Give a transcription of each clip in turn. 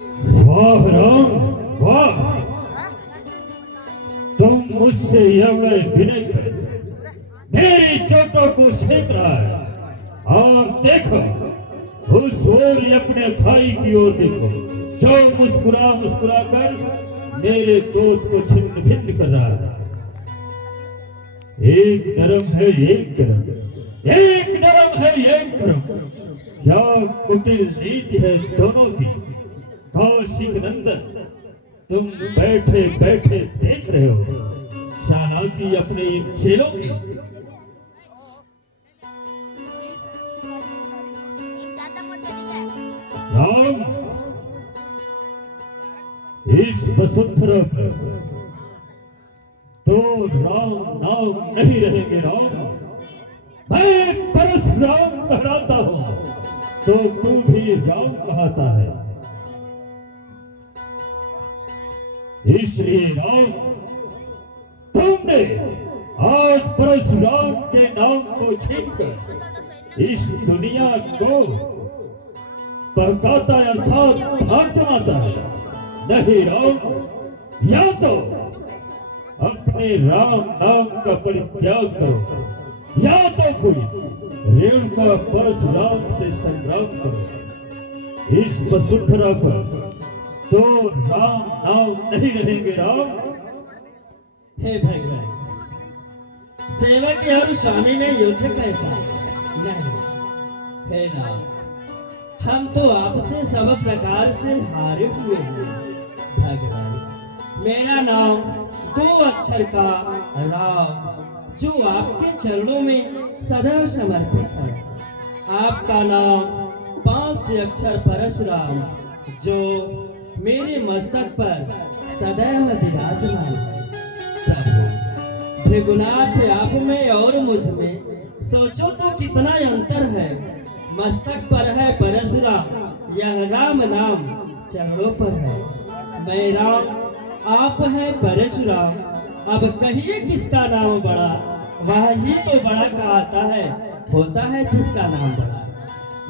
वाह राम, वाह। तुम मुझसे यवड़े विनय कर मेरी चोटों को सेक रहा है। और देखो, उस ओर अपने भाई की ओर देखो, जो मुस्कुरा मुस्कुरा कर मेरे दोस्त को छिन्न भिन्न कर रहा है। एक नरम है, एक गरम, एक नरम है, एक गरम। क्या कुटिल नीति है दोनों की। कौशिक नंदन, तुम बैठे बैठे देख रहे हो चालाकी अपने इन चेलों की। राम, इस वसुंधरा पर तो राम नाम नहीं रहेंगे। राम, मैं परशुराम कहलाता हूं तो तू भी राम कहता है। इसलिए राम, तुमने आज परशुराम के नाम को छीनकर इस दुनिया को बहकाता अर्थात भागमाता है। नहीं राम, या तो अपने राम नाम का परित्याग करो, या तो कोई रेणुका परशुराम से संग्राम करो। इस वसुंधरा पर तो राम नाम नहीं रहेंगे। राम, हे भगवान, सेवक और स्वामी में युद्ध कैसा? नहीं, हे राम, हम तो आपसे सब प्रकार से हारे हुए हैं। भगवान, मेरा नाम 2 अक्षर का राम, जो आपके चरणों में सदा समर्पित है। आपका नाम 5 अक्षर परशुराम, जो मेरे मस्तक पर सदैव विराजमान है। प्रभु भृगुनाथ, आप में और मुझ में सोचो तो कितना अंतर है। मस्तक पर है परशुराम, यह राम नाम चरणों पर है। मैं राम, आप है परशुराम। अब कहिए किसका नाम बड़ा? वह ही तो बड़ा कहता है, होता है जिसका नाम बड़ा।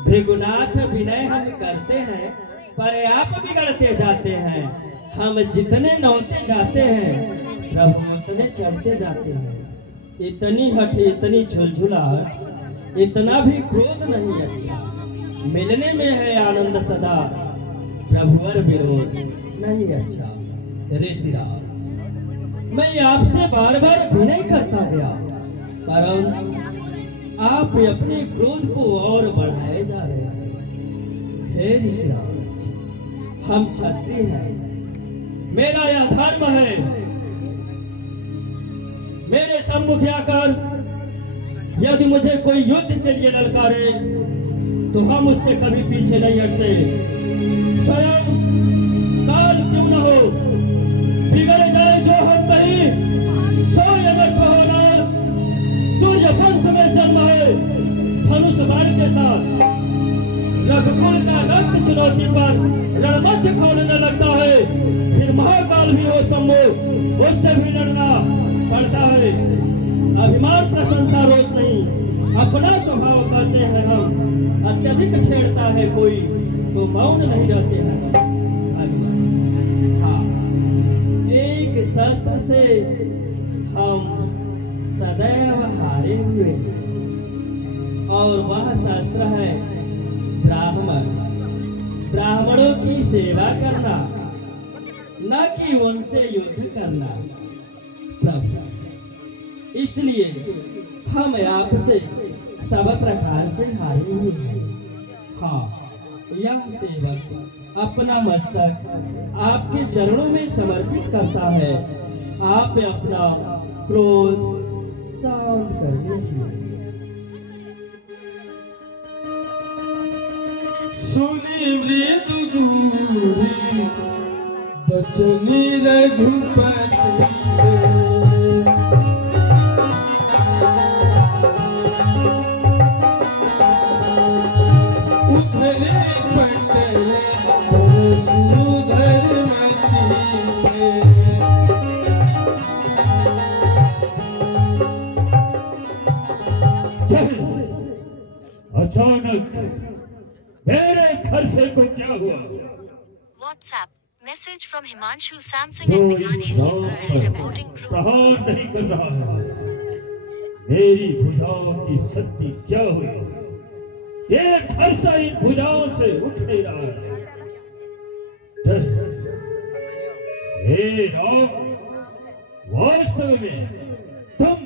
भृगुनाथ, विनय हम करते हैं पर आप बिगड़ते जाते हैं। हम जितने नौते जाते हैं प्रभु उतने चढ़ते जाते हैं। इतनी हठ, इतनी झुलझुलाहट, इतना भी क्रोध नहीं अच्छा। मिलने में है आनंद सदा, प्रभुवर विरोध नहीं अच्छा। ऋषिराज, मैं आपसे बार बार विनय करता गया, परंतु आप अपने क्रोध को और बढ़ाए जा रहे हैं। हे ऋषिराज, हम क्षत्रिय हैं, मेरा यह धर्म है। मेरे सम्मुख आकर यदि मुझे कोई युद्ध के लिए ललकारे तो हम उससे कभी पीछे नहीं हटते। स्वयं काल क्यों न हो, बिगड़ जाए जो हम नहीं, सो यमक होना। सूर्य वंश में जन्म है, धनुष बाण के साथ रघुकुल का रक्त चुनौती पर रणमध्य खोलने लगता है। फिर महाकाल भी हो सम्मुख, उससे भी लड़ना पड़ता है। अभिमान प्रशंसा रोष नहीं, अपना स्वभाव करते हैं हम। अत्यधिक छेड़ता है कोई तो मौन नहीं रहते हैं। हाँ, एक शस्त्र से हम सदैव हारे हुए हैं, और वह शस्त्र है ब्राह्मण। ब्राह्मणों की सेवा करना, न कि उनसे युद्ध करना। प्रभु, इसलिए हम आपसे सब प्रकार से हारे हुए हैं। हाँ, यह सेवक अपना मस्तक आपके चरणों में समर्पित करता है। आप अपना क्रोध शांत कर लीजिए। सुनी मृदु दूरी बचनी रघुपति, उधरे पटल परशुधर मती। अचानक मेरे घर से को क्या हुआ? WhatsApp. Message from Himanshu Samsung कोई and Bikaner राम University पर reporting group. प्रहार नहीं कर रहा है। मेरी भुजाओं की शक्ति क्या हुई? ये फरसा इन भुजाओं से उठ नहीं रहा है। हे राम, वास्तव में तुम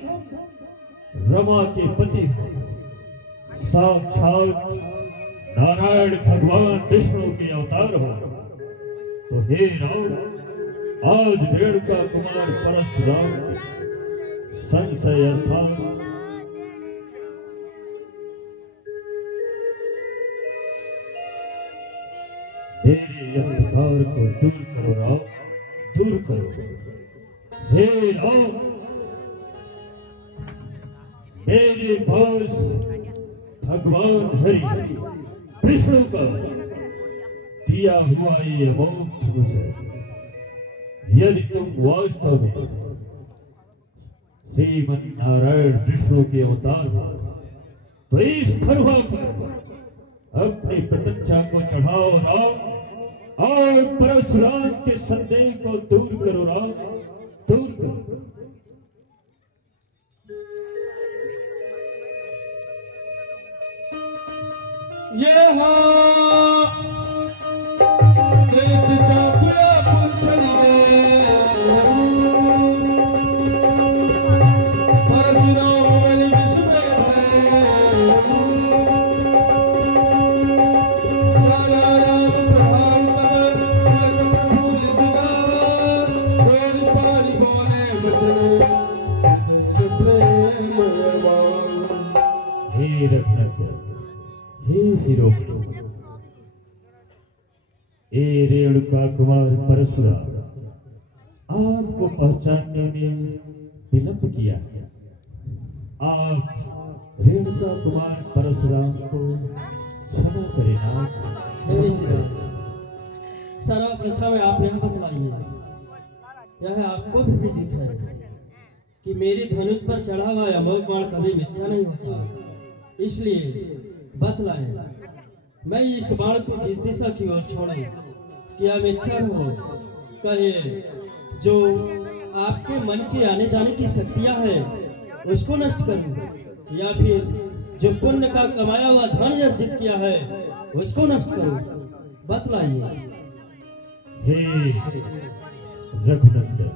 रमा के पति हो, साक्षात नारायण भगवान विष्णु के अवतार हो। तो हे राम, आज रेणुका कुमार परशुराम संशय था, मेरे अंधकार को दूर करो राम, दूर करो। हे राम, मेरे पास भगवान हरि विष्णु का दिया हुआ ये अमोघ धनुष है। यदि तुम वास्तव में श्रीमन नारायण विष्णु के अवतार हो, तो इस फरवा पर अपनी प्रत्यक्षा को चढ़ाओ राम, और परशुराम के संदेह को दूर करो राम, दूर करो। ये हाँ देख चातुरा पुछड़िए परशुराम बलि विस्मय है राजा राम प्रहार कर तिलक फूल दिगार रोज पानी बोले बचने प्रेम हे रत्नाकर, हे शिरोमणि, हे रेणुका कुमार परशुराम, आपको पहचानने में विलंब किया। आप रेणुका कुमार परशुराम को क्षमा करें नाथ। हे ऋषिराज, सर्वप्रथम आप यह बतलाइए, यह आपको भी विदित है कि मेरी धनुष पर चढ़ा हुआ अमोघ बाण कभी मिथ्या नहीं होता, इसलिए बतलाएं, मैं इस बाण को किस दिशा की ओर छोड़ूं? क्या मिथ्या हो? कहिए, जो आपके मन के आने जाने की शक्तियां हैं उसको नष्ट करूं, या फिर जो पुण्य का कमाया हुआ धन अर्जित किया है उसको नष्ट करूं? बतलाइए। हे रघुनंदन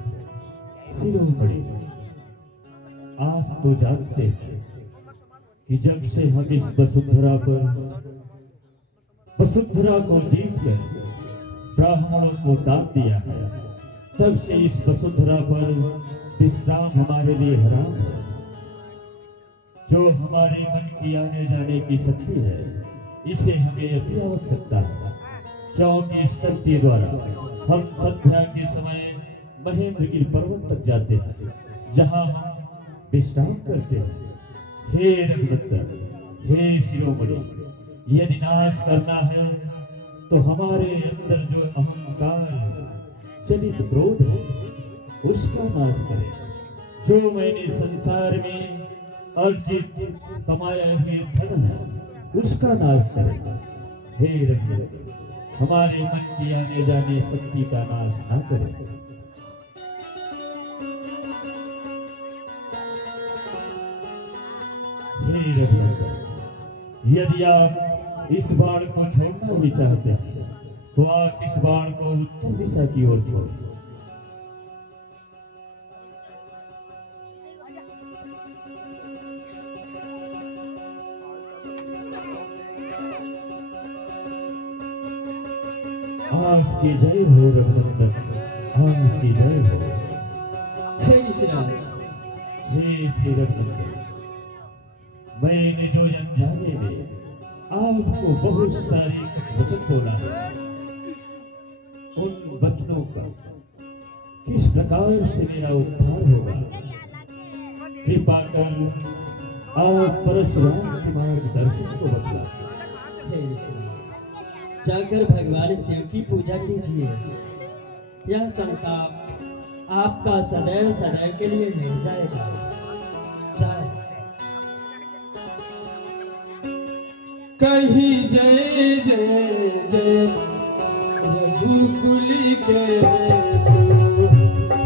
शिरोमणि, आप तो जानते हैं कि जब से हम इस वसुंधरा को जीत कर ब्राह्मणों को दान दिया है, तब से इस वसुंधरा पर विश्राम हमारे लिए हराम है। जो हमारे मन की आने जाने की शक्ति है, इसे हमें अति आवश्यकता है, क्योंकि इस शक्ति द्वारा हम संध्या के समय महेंद्रगिरी पर्वत तक जाते हैं, जहां हम विश्राम करते हैं। हे रघुनंदन, हे शिरोमणि, यदि नाश करना है तो हमारे अंदर जो अहंकार चलित क्रोध है उसका नाश करें। जो मैंने संसार में अर्जित कमाया हुए धन है उसका नाश करें। हे रघुनंदन, हमारे मन की आने जाने शक्ति का नाश न करें। हे रघुनंदन, यदि आप इस बाण को छोड़ना भी चाहते हैं तो आप इस बाण को उत्तर दिशा की ओर छोड़िए। आपकी जय हो रघुनंदन, आपकी जय हो। हे ऋषिराज, हे श्री रघुनंदन, मैंने जो अनजाने में आपको बहुत सारे वचन बोला है, उन वचनों का किस प्रकार से मेरा उद्धार होगा, कृपा कर आप परशुराम के मार्गदर्शन को बतला। हे ऋषिराज, जाकर भगवान शिव की पूजा कीजिए। यह संताप आपका सदैव सदैव के लिए मिट जाएगा। जाए। कही जय जय जय रघुकुल के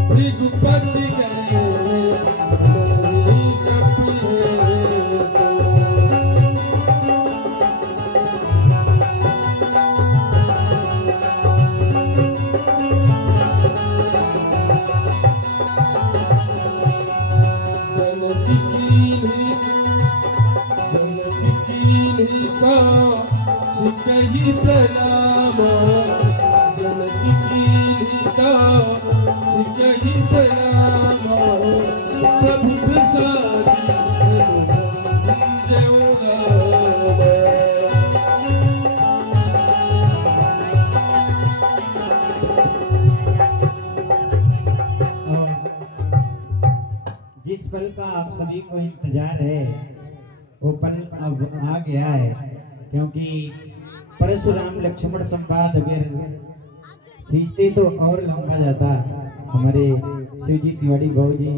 भृगुपति गए मोहि कपिहे सिकही प्रणाम जनकी कीता सिकही प्रणाम प्रभु प्रसादी देव जिस पल का आप सभी को इंतजार है वो पल अब आ गया है, क्योंकि परशुराम लक्ष्मण संवाद अगर खींचते तो और लंबा जाता। हमारे शिवजी तिवारी भाऊ जी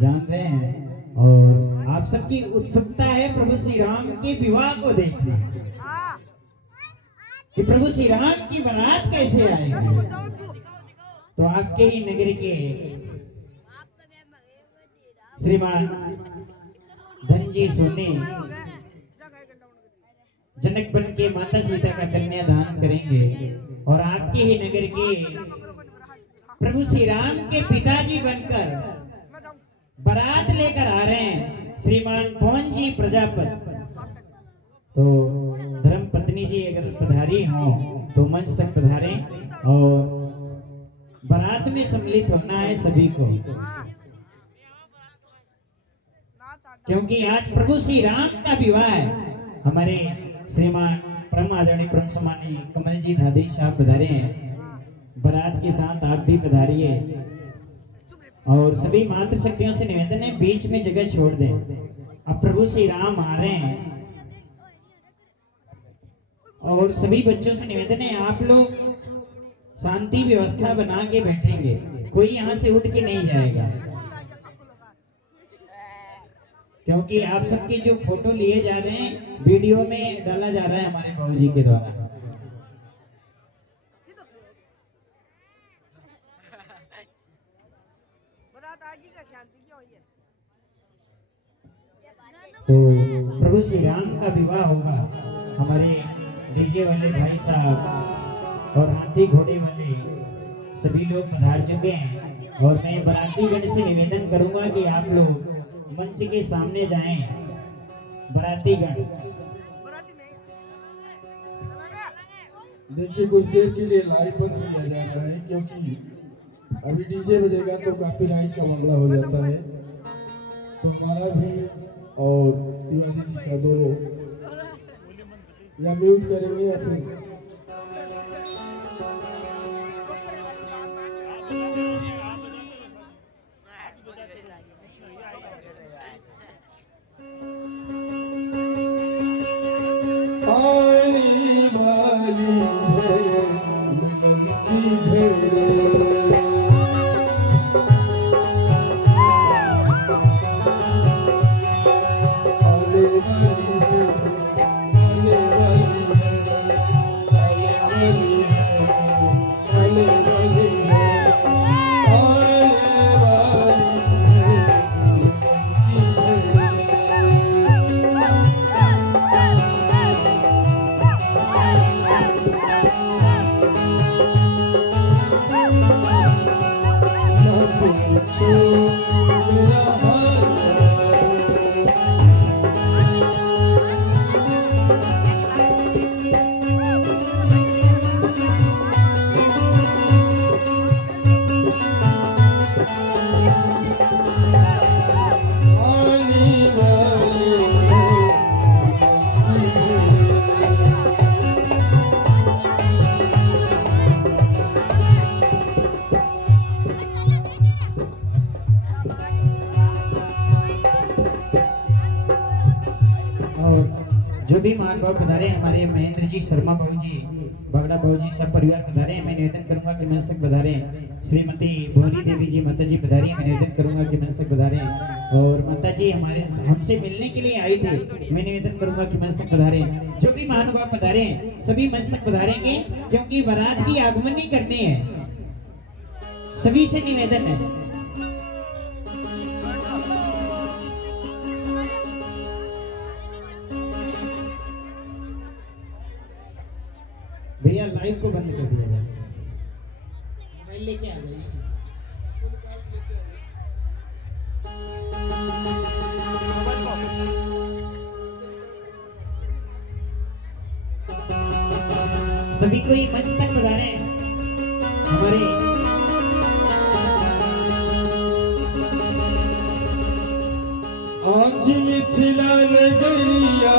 जान रहे हैं और आप सबकी उत्सुकता है प्रभु श्री राम के विवाह को देखना कि प्रभु श्री राम की बारात कैसे आएगी। तो आपके ही नगर के श्रीमान धनजी सोने जनक बन के माता सीता का कन्यादान करेंगे और आपके ही नगर के प्रभु श्री राम के पिताजी बनकर बारात लेकर आ रहे हैं श्रीमान पवन जी प्रजापत। तो धर्म पत्नी जी अगर पधारी हो तो मंच तक पधारें और बारात में सम्मिलित होना है सभी को, क्योंकि आज प्रभु श्री राम का विवाह है। हमारे श्रीमान परम आदरणीय परम सम्मानीय कमल जी धादेश साहब पधारे हैं, बारात के साथ आप भी पधारिए और सभी मातृ शक्तियों से निवेदन है बीच में जगह छोड़ दें। अब प्रभु श्री राम आ रहे हैं और सभी बच्चों से निवेदन है आप लोग शांति व्यवस्था बना के बैठेंगे, कोई यहाँ से उठ के नहीं जाएगा, क्योंकि आप सबके जो फोटो लिए जा रहे हैं वीडियो में डाला जा रहा है हमारे बाबू जी के द्वारा। तो प्रभु श्री राम का विवाह होगा। हमारे डीजे वाले भाई साहब और हाथी घोड़े वाले सभी लोग पधार चुके हैं और मैं बारातीगण से निवेदन करूंगा कि आप लोग मंच के सामने जाएं। बारातीगण देखिए कुछ देर के लिए लाइव बंद किया जा रहा है, क्योंकि अभी डीजे बजेगा तो कॉपीराइट का मामला हो जाता है। तो हमारा भी और तिवारी जी का दोनों या म्यूट करेंगे या फिर जो भी महान भाव पधारे हमारे महेंद्र जी शर्मा बाबू जी बगड़ा बाबू जी सब परिवार पधारे। मैं निवेदन करूंगा कि मंच तक पधारे। श्रीमती भुवनी देवी जी माता जी पधारी, मैं निवेदन करूंगा कि मंच तक पधारे। और माता जी हमारे हमसे मिलने के लिए आई थे, मैं निवेदन करूंगा कि मंच तक पधारे। जो भी महानुभाव पधारे सभी मंच तक पधारेंगे, क्योंकि बारात की आगमनी करनी है। सभी से निवेदन है, भैया लाइव को बंद कर दिया जाए। मोबाइल लेके आ जाइए। सभी को मंच तक पधारे हमारे आज मिथिला नगरिया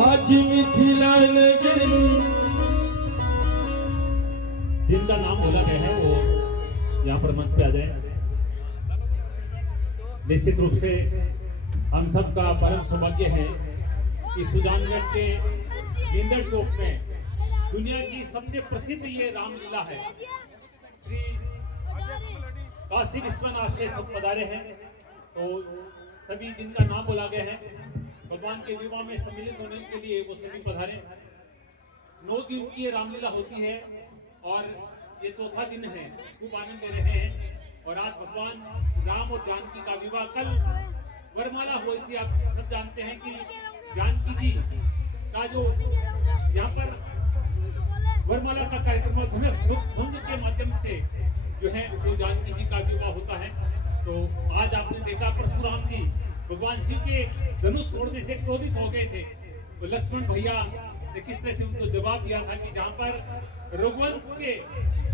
आज मिथिला नगरी। जिनका नाम बोला गया है वो यहाँ पर मंच पे आ जाए। निश्चित रूप से हम सबका परम सौभाग्य है कि सुजानगढ़ के केंद्र चौक में दुनिया की सबसे प्रसिद्ध ये रामलीला है। श्री काशी विश्वनाथ के सब पधारे हैं। तो सभी जिनका नाम बोला गया है भगवान के विवाह में सम्मिलित होने के लिए वो सभी पधारे। 9 दिन की ये रामलीला होती है और ये चौथा दिन है। खूब आनंद ले रहे हैं। और आज भगवान राम और जानकी का विवाह, कल वरमाला हुई थी। आप सब जानते हैं कि जानकी जी का जो यहाँ पर वरमाला का कार्यक्रम धनुष के माध्यम से जो है वो जानकी जी का विवाह होता है। तो आज आपने देखा परशुराम जी भगवान शिव के धनुष तोड़ने से क्रोधित हो गए थे। तो लक्ष्मण भैया ने किस तरह से उनको जवाब दिया था कि जहाँ पर रघुवंश के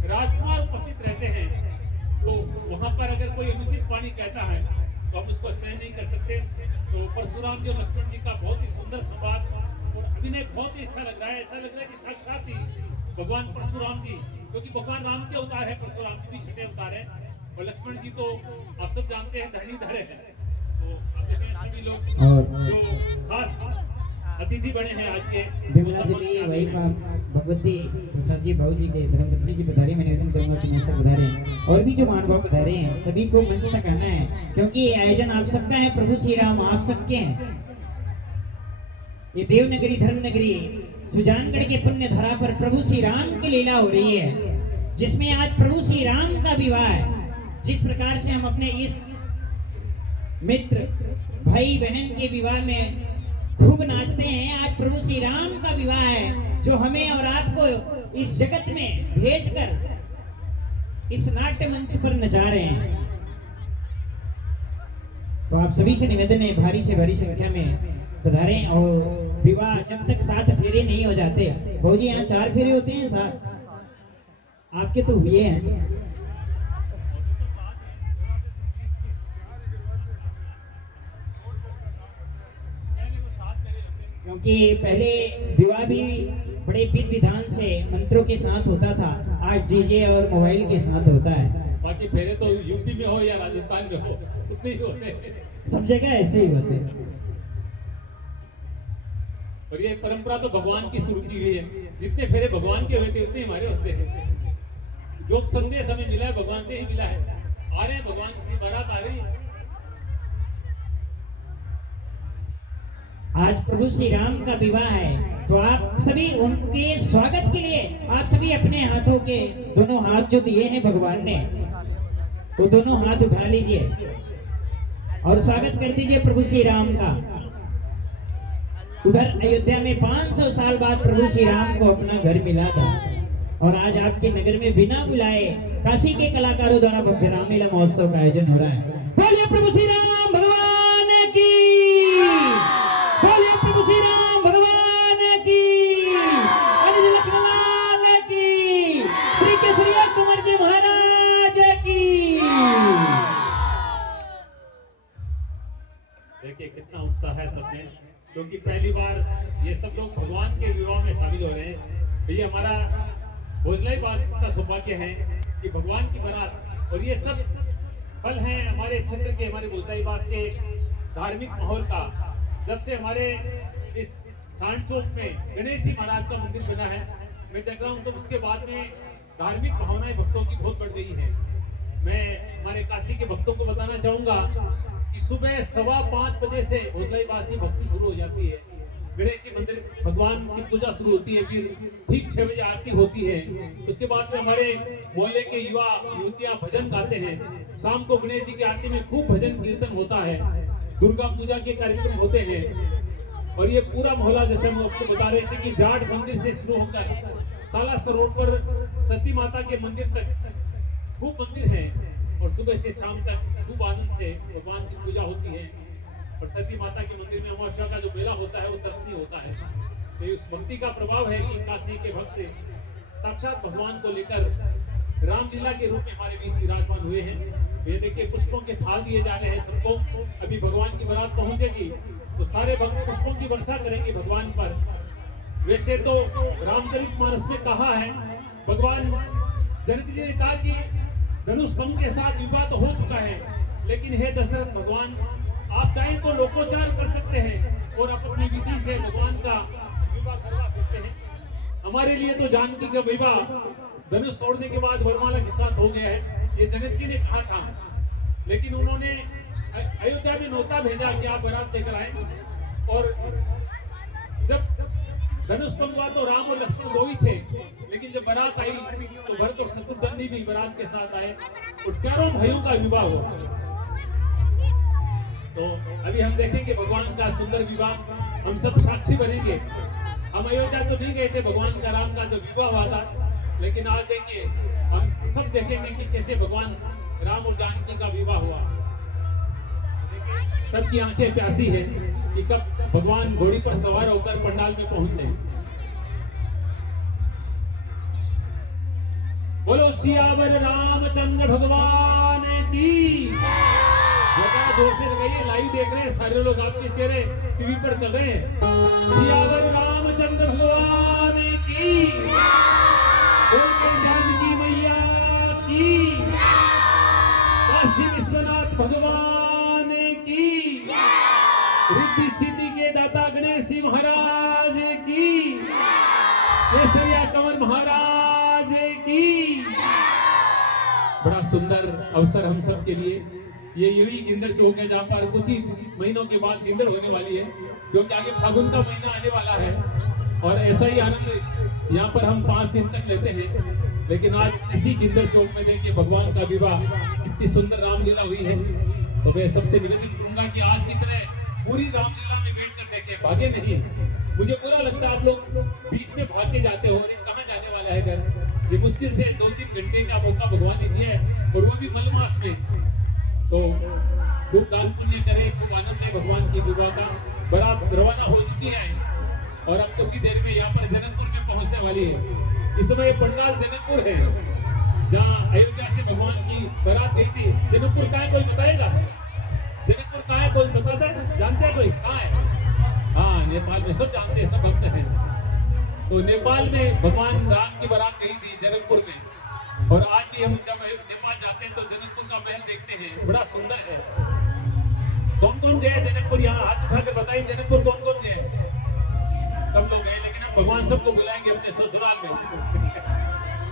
राजकुमार उपस्थित रहते हैं तो वहाँ पर अगर कोई अनुचित वाणी कहता है तो हम उसको सहन नहीं कर सकते। तो परशुराम जी और लक्ष्मण जी का बहुत ही सुंदर संवाद और अभिनय बहुत ही अच्छा लग रहा है। ऐसा लग रहा है कि साक्षात ही भगवान परशुराम जी, क्योंकि भगवान राम के अवतार है, परशुराम जी भी छठे अवतार है और लक्ष्मण जी तो आप सब जानते हैं धरणीधर है। तो आप देखें सभी लोग और जो खास अतिथि बने हैं आज के विमला देवी वही भगवती प्रसाद जी भाऊ जी के धर्मपत्नी जी पधारे। मैं निवेदन करूंगा कि मंच तक पधारे हैं और भी जो महानुभाव पधारे हैं सभी को मंच तक आना है, क्योंकि ये आयोजन आप सबका है। प्रभु श्री राम आप सबके हैं। ये देवनगरी धर्मनगरी सुजानगढ़ के पुण्य धरा पर प्रभु श्री राम की लीला हो रही है, जिसमें आज प्रभु श्री राम का विवाह है। जिस प्रकार से हम अपने इस मित्र भाई बहन के विवाह में खूब नाचते हैं, आज प्रभु श्री राम का विवाह है जो हमें और आपको इस जगत में भेजकर इस नाट्य मंच पर नचा रहे हैं। तो आप सभी से निवेदन है भारी से भारी संख्या में पधारें। और विवाह जब तक 7 फेरे नहीं हो जाते, भाजी यहाँ 4 फेरे होते हैं, 7 आपके तो हुए हैं। क्योंकि पहले विवाह भी बड़े विधि विधान से मंत्रों के साथ होता था, आज डीजे और मोबाइल के साथ होता है। बाकी फेरे तो यूपी में हो या राजस्थान में हो उतने ही होते हैं, सब जगह ऐसे ही होते हैं। और ये परंपरा तो भगवान की शुरू की हुई है। जितने फेरे भगवान के हुए थे उतने हमारे होते हैं। जो संदेश हमें मिला है भगवान से ही मिला है। आ रहे हैं भगवान की बारात आ रही है। आज प्रभु श्री राम का विवाह है, तो आप सभी उनके स्वागत के लिए आप सभी अपने हाथों के दोनों हाथ जो दिए हैं भगवान ने, वो दोनों हाथ उठा लीजिए और स्वागत कर दीजिए प्रभु श्री राम का। उधर अयोध्या में 500 साल बाद प्रभु श्री राम को अपना घर मिला था और आज आपके नगर में बिना बुलाए काशी के कलाकारों द्वारा भव्य रामलीला महोत्सव का आयोजन हो रहा है। बोलिए प्रभु श्री राम भगवान की, बोलिए प्रभु श्री राम भगवान की, अनिल लखनलाल की, श्री केसरिया कुंवर जी महाराज की। देखिए कितना उत्साह है सब में, क्योंकि पहली बार ये सब लोग भगवान के विवाह में शामिल हो रहे हैं। तो ये हमारा भोजलाई बात का सौभाग्य है कि भगवान की बारात, और ये सब फल हैं हमारे क्षेत्र के, हमारे भोजलाई बात के धार्मिक माहौल का। जब से हमारे इस सांड चौक में गणेश जी महाराज का मंदिर बना है, मैं देख रहा हूँ, तो उसके बाद में धार्मिक भावनाएं भक्तों की बहुत बढ़ गई है। मैं हमारे काशी के भक्तों को बताना चाहूंगा कि सुबह 5:15 बजे से भोजलाई बात की भक्ति शुरू हो जाती है गणेश जी मंदिर भगवान की पूजा शुरू होती है, फिर ठीक 6 बजे आरती होती है। उसके बाद में हमारे मोहल्ले के युवा युवतियां भजन गाते हैं। शाम को गणेश जी की आरती में खूब भजन कीर्तन होता है, दुर्गा पूजा के कार्यक्रम होते हैं। और ये पूरा मोहल्ला, जैसे हम आपको बता रहे थे कि जाट मंदिर से शुरू होकर सालासर रोड पर सती माता के मंदिर तक खूब मंदिर है, और सुबह से शाम तक खूब आनंद से भगवान की पूजा होती है। और सती माता के मंदिर में अमावस्या का जो मेला होता है वो दर्शनीय होता है। तो ये उस भक्ति का प्रभाव है कि काशी के भक्त साक्षात भगवान को लेकर रामलीला के रूप में हमारे बीच विराजमान हुए हैं। ये देखिए पुष्पों के थाल दिए जा रहे हैं सबको। अभी भगवान की बारात पहुंचेगी तो सारे भक्त पुष्पों की वर्षा करेंगे भगवान पर। वैसे तो रामचरितमानस में कहा है, भगवान जनक जी ने कहा कि धनुष भंग के साथ विवाह तो हो चुका है, लेकिन हे दशरथ भगवान, आप चाहें तो लोकोचार कर सकते हैं और अपनी विधि से भगवान का विवाह करवा सकते हैं। हमारे लिए तो जानकी का विवाह धनुष तोड़ने के बाद वरमाला के साथ हो गया है, ये जनक जी ने कहा था। लेकिन उन्होंने अयोध्या में नौता भेजा कि आप बारात लेकर आए, और जब धनुष भंग हुआ तो राम और लक्ष्मण दो ही थे, लेकिन जब बारात आई तो भरत और शत्रुघ्न भी बारात के साथ आए और चारों भाइयों का विवाह हुआ। तो अभी हम देखेंगे भगवान का सुंदर विवाह, हम सब साक्षी बनेंगे। हम अयोध्या तो नहीं गए थे भगवान का राम का जो विवाह हुआ था, लेकिन आज देखिए हम सब देखेंगे कि कैसे भगवान राम और जानकी का विवाह हुआ। सबकी आंखें प्यासी है कि कब भगवान घोड़ी पर सवार होकर पंडाल में पहुंचे। बोलो सियावर रामचंद्र भगवान की। जोर से लगाइए, लाइव देख रहे हैं सारे लोग, आपके चेहरे टीवी पर चल रहे हैं। सियावर रामचंद्र भगवान की, जानकी मैया की, काशी विश्वनाथ भगवान की, रिद्धि सिद्धि के दाता गणेश जी महाराज की, केसरिया कंवर महाराज की। बड़ा सुंदर अवसर हम सब के लिए। ये यही गिंदर चौक है जहाँ पर कुछ ही महीनों के बाद गिंदर होने वाली है, क्योंकि आगे फागुन का महीना आने वाला है। और ऐसा ही आनंद यहाँ पर हम 5 दिन तक लेते हैं। लेकिन आज इसी गिंदर चौक में देखिए भगवान का विवाह, इतनी सुंदर रामलीला हुई है। तो मैं सबसे निवेदन करूंगा कि आज की तरह पूरी रामलीला में बैठ कर देखें, भागे नहीं। मुझे बुरा लगता है आप लोग बीच में भाग के जाते हो, अरे कहाँ जाने वाला है घर। ये मुश्किल से 2-3 घंटे का मौका भगवान ने दिया है, और वो भी मलमास में। तो खूब दान पुण्य करें, खूब आनंद है भगवान की विवाह का। बारात रवाना हो चुकी है और अब कुछ ही देर में यहाँ पर जनकपुर में पहुंचने वाली है। इस समय पंडाल जनकपुर है, जहाँ अयोध्या से भगवान की बारात गई थी। जनकपुर कहाँ है कोई बताएगा? जनकपुर कहाँ है कोई बताता है? जानते हैं कोई कहाँ है? हाँ, नेपाल में, सब जानते हैं, सब भक्त हैं। तो नेपाल में भगवान राम की बारात गई थी जनकपुर में। और आज भी हम जब नेपाल जाते हैं तो जनकपुर का महल देखते हैं, बड़ा सुंदर है। कौन कौन गए जनकपुर? यहाँ हाथ उठा के बताइए, जनकपुर कौन कौन गए? सब लोग गए, लेकिन हम भगवान सबको बुलाएंगे अपने ससुराल में।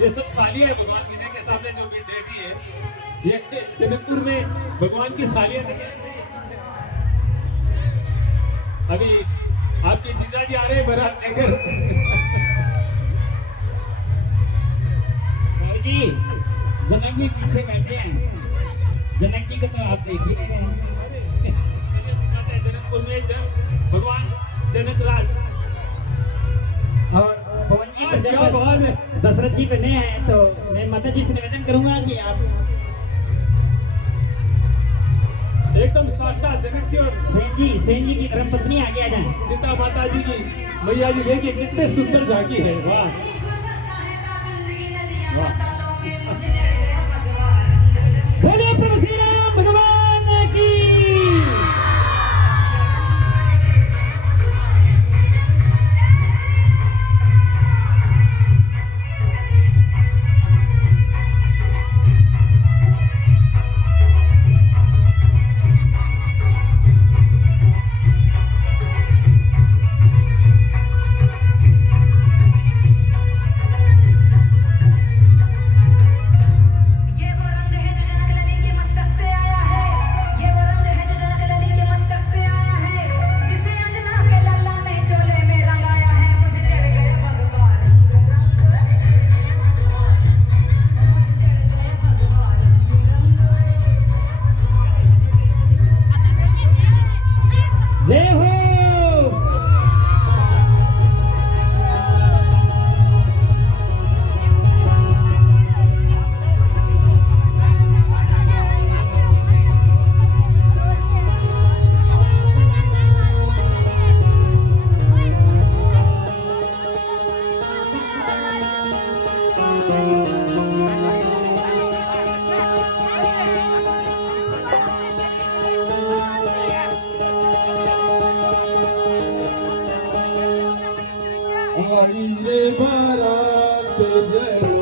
ये सब सालियां है भगवान की, के सामने जो भी बैठी है, ये जनकपुर में भगवान की सालियां नहीं। अभी आपके जीजा जी आ रहे हैं बारात लेकर। जी जनक जी पीछे बैठे हैं, जनक जी को तो आप देख ही रहे हैं। जनकपुर में भगवान जनक राज और पवन जी भगवान दशरथ जी बने हैं। तो मैं माता जी से निवेदन करूंगा कि आप एकदम साक्षात जनक जी और सेन जी की धर्मपत्नी आगे आ जाए। सीता माता जी की मैया जी देखिए कितने सुंदर झांकी है। वाह वाह। बोले प्रभु श्री राम भगवान की। आई रे बारात जरूर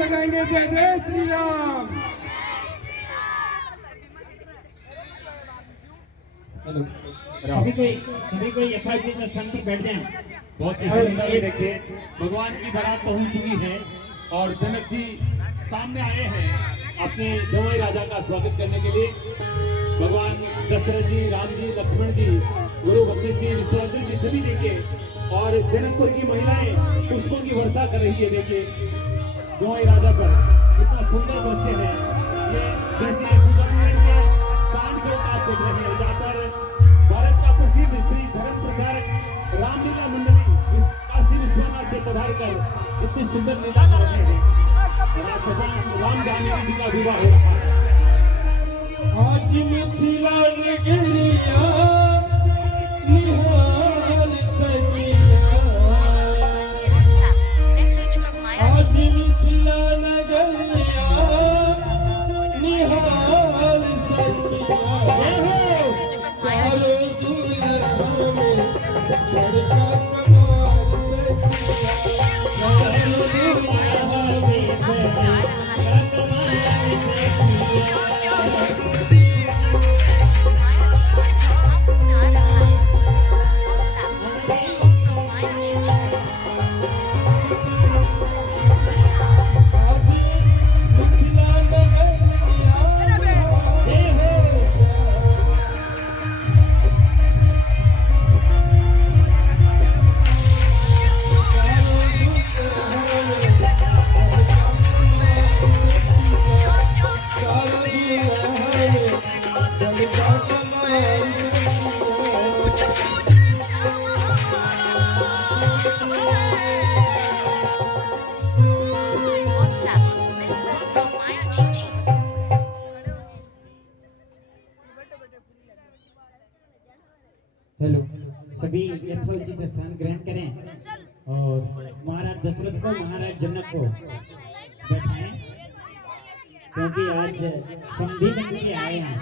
लगाएंगे। जय जय श्री राम। सभी कोई यथाचित स्थान पर बैठ जाएं। बहुत ही सुंदर देखिए भगवान की बारात पहुंच चुकी है और जनक जी सामने आए हैं अपने जवाई राजा का स्वागत करने के लिए। भगवान दशरथ जी, राम जी, लक्ष्मण जी, गुरु वशिष्ठ जी, विश्वामित्र जी सभी देखिए और जनकपुर की महिलाएं पुष्पों की वर्षा कर रही है। देखिए जवाई राजा पर कितना सुंदर दृश्य है ये। जैसे कांड के पास देख रहे हैं जहाँ पर भारत का प्रसिद्ध श्री धर्म प्रचारक रामलीला मंडली काशी विश्वनाथ से पधार कर इतनी सुंदर लीला कर रहे हैं। भगवान राम जानकी जी का विवाह हो रहा है। आज मिथिला नगरिया निहाल सजिया, Message from Maya आज Chitty. मिथिला नगरिया निहाल सजिया। Message from Maya चारों Chitty. दुनिया में बड़का कमाल सजिया। चारों दुनिया में Maya Chitty. दशरथ को महाराज जनक को बैठाएं, क्योंकि आज संधि बन के आए हैं।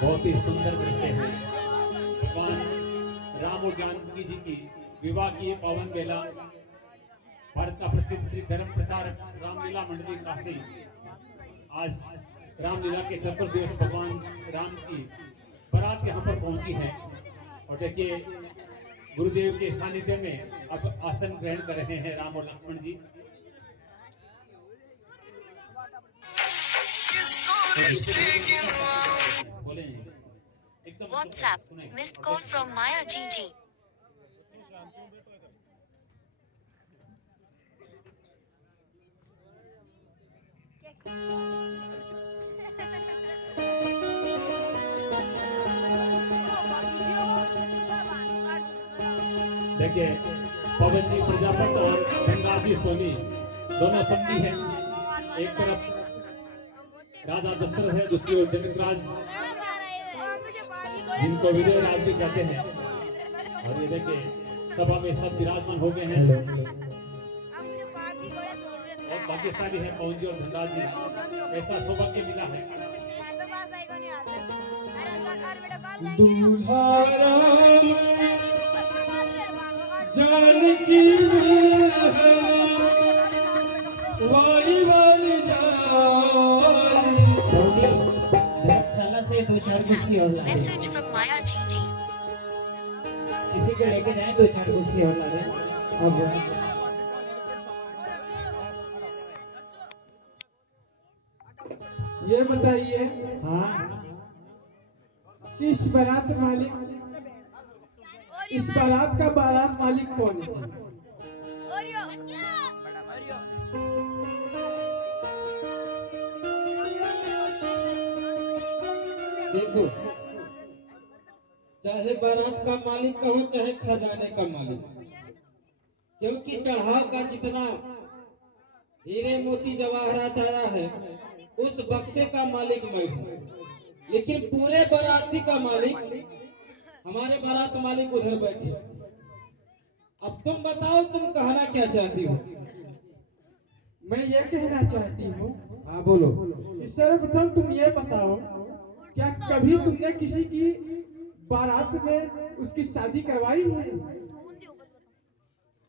बहुत ही सुंदर दृश्य है। भगवान राम और जानकी जी की विवाह की ये पावन बेला भारत का प्रसिद्ध श्री धर्म प्रचारक रामलीला मंडली काशी आज रामलीला के 70 दिवस भगवान राम की बारात यहाँ पर पहुंची है। और देखिए गुरुदेव के सानिध्य में अब आसन ग्रहण कर रहे हैं राम और लक्ष्मण जी। बोले एकदम WhatsApp, missed call from Maya Gigi. देखिए पवन जी प्रजापत और गंगा जी सोनी दोनों शक्ति है। एक तरफ राजा दशरथ है, दूसरी ओर जनकराज जिनको विजय राज भी कहते हैं। और ये देखिए सभा में सब विराजमान हो गए हैं और भाग्यशाली है पवन जी और धनराज जी, ऐसा सौभाग्य मिला है। दूल्हा राम जानकी वाली वाली जारी। धर्मशाला से 2-4 कुर्सी और ला दें। Message from Maya Gigi. किसी को लेके जाए 2-4 कुर्सी और ला दें। अब ये बताइए हाँ, इस बारात मालिक, इस बारात का बारात मालिक कौन है? देखो, चाहे बारात का मालिक कहो चाहे खजाने का मालिक, क्योंकि चढ़ाव का जितना हीरे मोती जवाहरात आया है उस बक्से का मालिक मैं हूँ, लेकिन पूरे बाराती का मालिक हमारे बारात मालिक उधर बैठे। अब तुम बताओ तुम कहना क्या चाहती हो? मैं ये कहना चाहती हूँ, हाँ बोलो। सर्वप्रथम तुम ये बताओ, क्या कभी तुमने किसी की बारात में उसकी शादी करवाई है?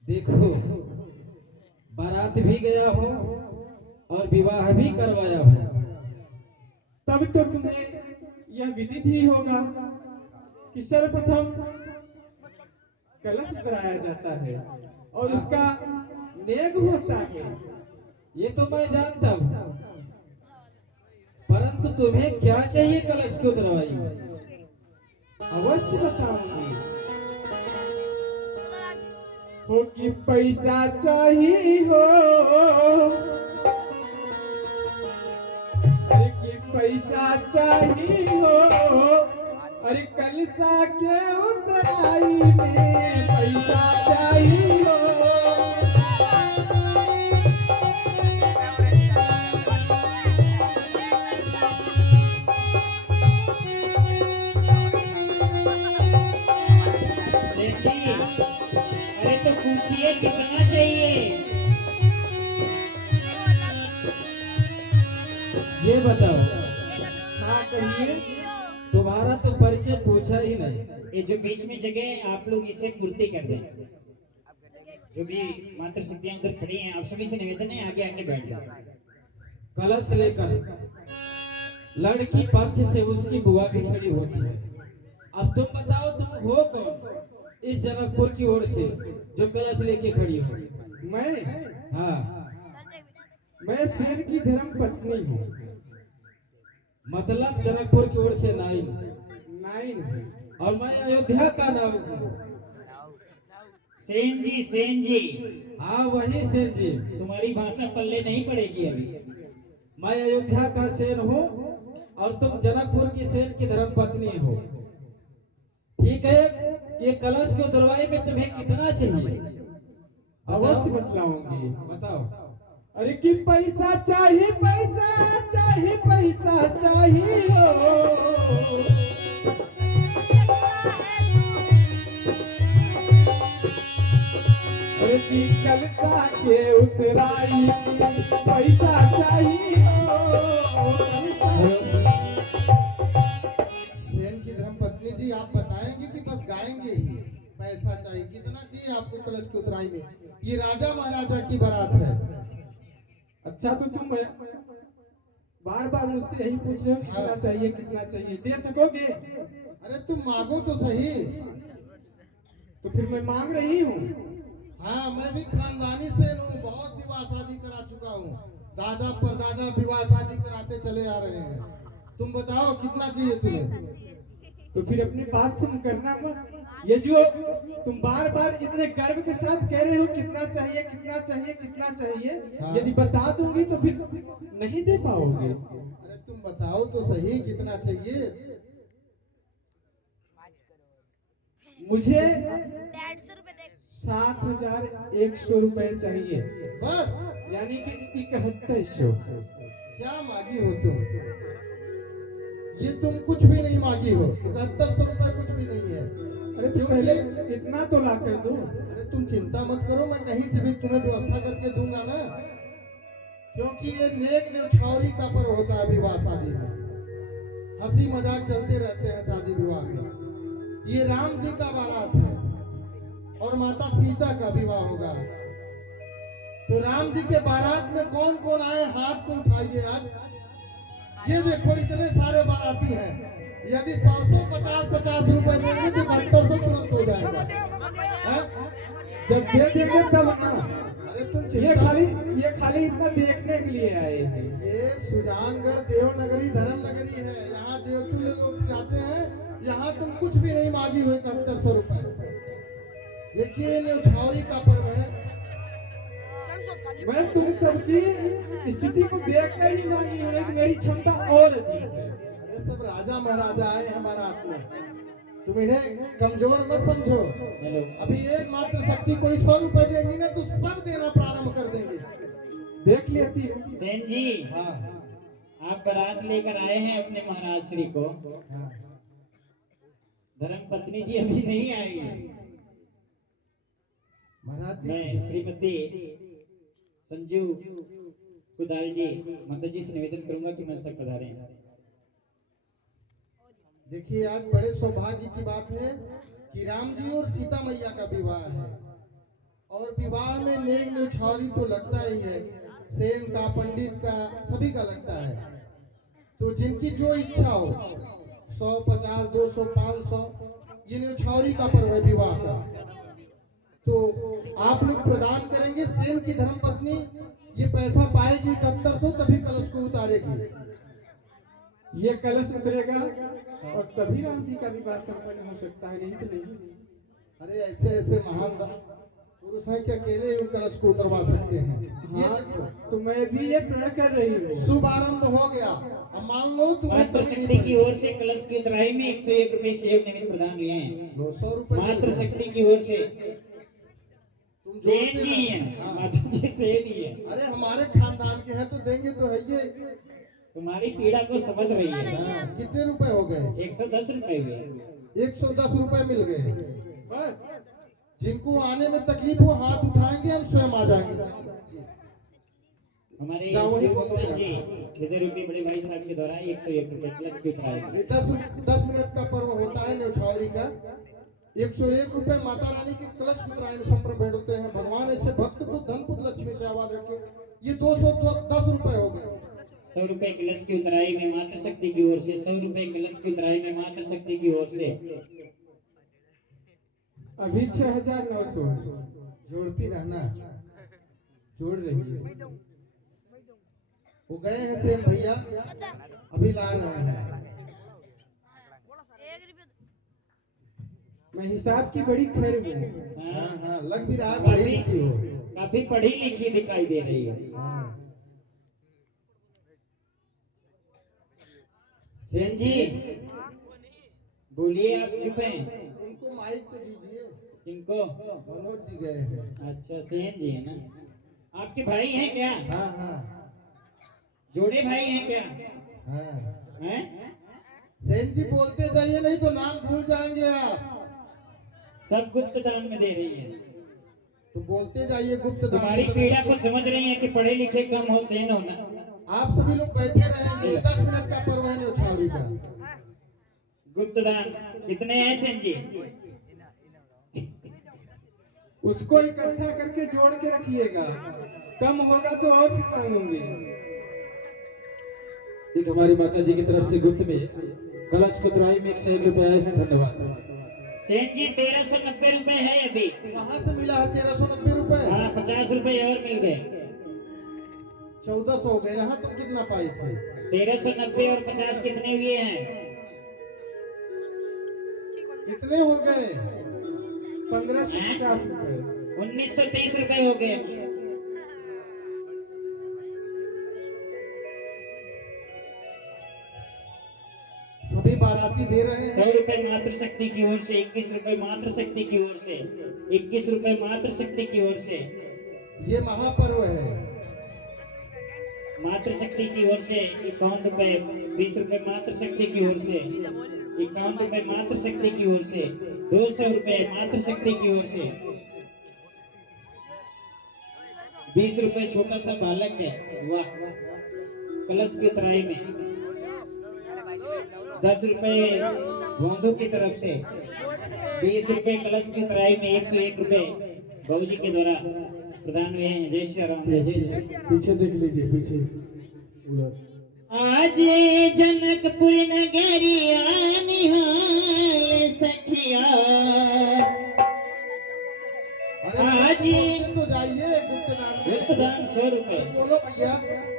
देखो, बारात भी गया हो और विवाह भी करवाया हो, तब तो तुम्हें यह विदित ही होगा कि सर्वप्रथम कलश कराया जाता है और उसका नेग होता है। ये तो मैं जानता हूँ, परंतु तुम्हें क्या चाहिए कलश को उतरवाई? अवश्य बताऊंगी। हो कि पैसा चाहिए हो, अरे कि पैसा चाहिए हो, अरे कलशा के उतराई में पैसा चाहिए हो। देखिए, अरे तो पूछिए कितना चाहिए? ये बताओ। हाँ कहिए। तुम्हारा तो परिचय पूछा ही नहीं। ये जो बीच में जगह आप लोग इसे पूर्ति कर दें। जो भी मात्र शक्तियां उधर खड़ी हैं, आप सभी से निवेदन है आगे आके बैठ जाओ। कलश लेकर लड़की पक्ष से उसकी बुआ भी खड़ी होती है। अब तुम बताओ तुम हो कौन इस जनकपुर की ओर से जो कलश लेके खड़ी हो? मैं? हाँ, मैं सेन की धर्म पत्नी हूँ। मतलब जनकपुर की ओर से नाइन। नाइन? और मैं अयोध्या का नाम हूँ। सेन जी, सेन जी, हाँ वही सेन जी। तुम्हारी भाषा पल्ले नहीं पड़ेगी अभी। मैं अयोध्या का सेन हूँ और तुम जनकपुर की सेन की धर्मपत्नी हो। ठीक है, ये कलश को दरवाजे में तुम्हें कितना चाहिए? अवश्य बतलाऊंगी, बताओ। अरे कि पैसा चाहिए, पैसा चाहिए, पैसा चाहिए हो। अरे कि कलशा के उतराई पैसा चाहिए हो। सेन की धर्मपत्नी जी, आप बताएंगे कि बस गाएंगे ही? पैसा चाहिए, कितना चाहिए आपको कलश की उतराई में? ये राजा महाराजा की बारात है। अच्छा तो तुम बार बार मुझसे यही पूछ रहे हो कितना चाहिए, कितना चाहिए? दे सकोगे? अरे तुम मांगो तो सही। तो फिर मैं मांग रही हूँ। हाँ, मैं भी खानदानी सेन हूँ, बहुत विवाह शादी करा चुका हूँ। दादा परदादा विवाह शादी कराते चले आ रहे हैं। तुम बताओ कितना चाहिए तुम्हें? तो फिर अपनी बात से मुकरना मत। ये जो तुम बार बार इतने गर्व के साथ कह रहे हो कितना चाहिए, कितना चाहिए, कितना चाहिए, हाँ। यदि बता दूंगी तो फिर नहीं दे पाओगे। अरे तुम बताओ तो सही कितना चाहिए? मुझे 7,100 रुपए चाहिए, बस? यानी कि 7100। क्या मांगी हो तुम? ये तुम कुछ भी नहीं मांगी हो। 7100 रुपए कुछ भी नहीं है। अरे तो पहले इतना तो ला कर दो। अरे तुम चिंता मत करो, मैं कहीं से भी तुम्हें व्यवस्था करके दूंगा ना। क्योंकि ये नेक न्यौछावरी का पर्व होता है विवाह शादी में। हंसी मजाक चलते रहते हैं शादी विवाह में। ये राम जी का बारात है और माता सीता का विवाह होगा। तो राम जी के बारात में कौन कौन आए, हाथ को उठाइए आज। ये देखो इतने सारे बाराती हैं। यदि 100-50 रुपए देंगे तो 7200 तुरंत हो जाएगा। हाँ? जब दे देंगे तब ना। अरे तुम ये चिंता खाली इतना देखने के लिए आए हैं। ये सुजानगढ़ देवनगरी धर्म नगरी है। यहाँ देवतुल्य लोग जाते हैं। यहाँ तुम कुछ भी नहीं मांगी हुई 7100 रुपए। देखिए न्यौछावरी का पर्व है। मैं तुम सबकी स्थिति को देख कर ही मांगी हूँ, लेकिन मेरी क्षमता और अधिक है। अरे सब राजा महाराजा आए हैं बारात में, तुम इन्हें कमजोर मत समझो। अभी एकमात्र शक्ति कोई 100 रुपए देंगी ना तो सब देना प्रारंभ कर देंगे। देख लेती हूँ। सेन जी, हाँ आप बारात लेकर आए हैं अपने महाराज श्री को। हाँ। धर्म पत्नी जी अभी नहीं आई। महाराज जी, मैं श्रीमती संजू कुदाल जी माता जी से निवेदन करूंगा कि मंच तक पधारें। देखिए आज बड़े सौभाग्य की बात है कि राम जी और सीता मैया का विवाह है। और विवाह में नेक न्यौछावरी तो लगता ही है, सेन का, पंडित का, सभी का लगता है। तो जिनकी जो इच्छा हो, 100, 50, 200, 500, ये न्यौछावरी का पर्व है विवाह का। तो आप लोग प्रदान करेंगे। सेन की धर्मपत्नी ये पैसा पाएगी 7100, तभी कलश को उतारेगी। ये कलश उतरेगा और तभी राम जी का विवाह संपन्न हो सकता है, नहीं तो नहीं। अरे ऐसे ऐसे महान पुरुष हैं कि अकेले ही कलश को उतरवा सकते हैं। ये हाँ, देखो तो मैं भी ये प्रण कर रही हूँ। शुभ आरंभ हो गया। अब मान लो तुम्हें मात्र शक्ति की ओर से कलश की उतराई में 101 रुपए सेव निमित्त प्रदान लिए हैं। 200 रुपए मात्र शक्ति की ओर से तुम सेन जोड़ते जी रहो। हैं, हाँ। माता जी सेन ही है। अरे हमारे खानदान के हैं तो देंगे तो है ये। तुम्हारी पीड़ा को समझ रही है। हाँ, कितने रुपए हो गए? 110 रुपए हुए। 110 रुपए मिल गए। बस जिनको आने में तकलीफ हो हाथ उठाएंगे, हम स्वयं आ जाएंगे। हमारे जाओ वहीं शिव बोलते कुमार रहना। जी विजय रूपी बड़े भाई साहब के द्वारा 101 रुपए कलश की उतराई। ये 10 मिनट का पर्व होता है न्यौछावरी का। 101 रुपए माता रानी के कलश की उतराई में संप्रम भेंट होते हैं। भगवान ऐसे भक्त को धन पुत्र लक्ष्मी से आवाज रखे। ये 210 रुपए हो गए। 100 रुपए कलश की उतराई में मात्र शक्ति की ओर से, 100 रुपए कलश की उतराई में मात्र शक्ति की ओर से। अभी 6,900 है। जोड़ती रहना। जोड़ रही है। वो गए हैं सेन भैया, अभी ला रहे हैं। मैं हिसाब की बड़ी खैर हूँ। हाँ हाँ लग भी रहा है पढ़ी लिखी हो। काफी पढ़ी लिखी दिखाई दे रही है। सेन जी बोलिए, आप चुप हैं? उनको माइक तो दीजिए। इनको मनोज जी गए हैं। अच्छा सेन जी है ना, आपके भाई हैं क्या? हाँ हाँ जोड़े भाई हैं क्या? हाँ हैं? सेन जी बोलते जाइए नहीं तो नाम भूल जाएंगे आप। सब गुप्त दान में दे रही है। तो बोलते जाइए गुप्त दान। तुम्हारी पीड़ा को समझ रही है कि पढ़े लिखे कम हो, सेन हो ना। आप सभी लोग बैठे रहेंगे, 10 मिनट का पर्व है न्यौछावरी का। गुप्त दान कितने हैं सेन जी? उसको इकट्ठा करके जोड़ के रखिएगा, कम होगा तो और भी कम होंगे। एक हमारी माता जी की तरफ से गुप्त में कलश कुतराई में 101 रुपए आए हैं, धन्यवाद। सेन जी 1390 रुपए है अभी। कहाँ से मिला है 1390 रुपए? हाँ 50 रुपए और मिल गए। 1400 हो गए। यहाँ तुम कितना पाई थे? 1390 और 50 कितने हुए हैं? कितने हो गए? 1550 रुपए। 1923 रुपए हो गए। सभी बाराती दे रहे हैं। 100 रुपए मातृ शक्ति की ओर से, 21 रुपए मातृ शक्ति की ओर से, 21 रुपए मातृ शक्ति की ओर से, ये महापर्व है। मातृ शक्ति की ओर से 51 रुपए, 20 रुपए मातृ शक्ति की ओर से, 51 रुपए मातृ शक्ति की ओर से, 200 रुपए मातृ शक्ति की ओर से, 20 रुपए छोटा सा बालक है, वाह, कलश की उतराई में, 10 रुपए गोंदों की तरफ से, 20 रुपए कलश की उतराई में, 101 रुपए बाबू जी के द्वारा प्रदान हुए हैं। जय श्री राम। जय जय। पीछे देख लीजिए, पीछे उधर। आज जनकपुर नगरिया निहाल सखिया, आज तो जाइए गुप्त दान में। गुप्त दान 100 रुपए। बोलो भैया।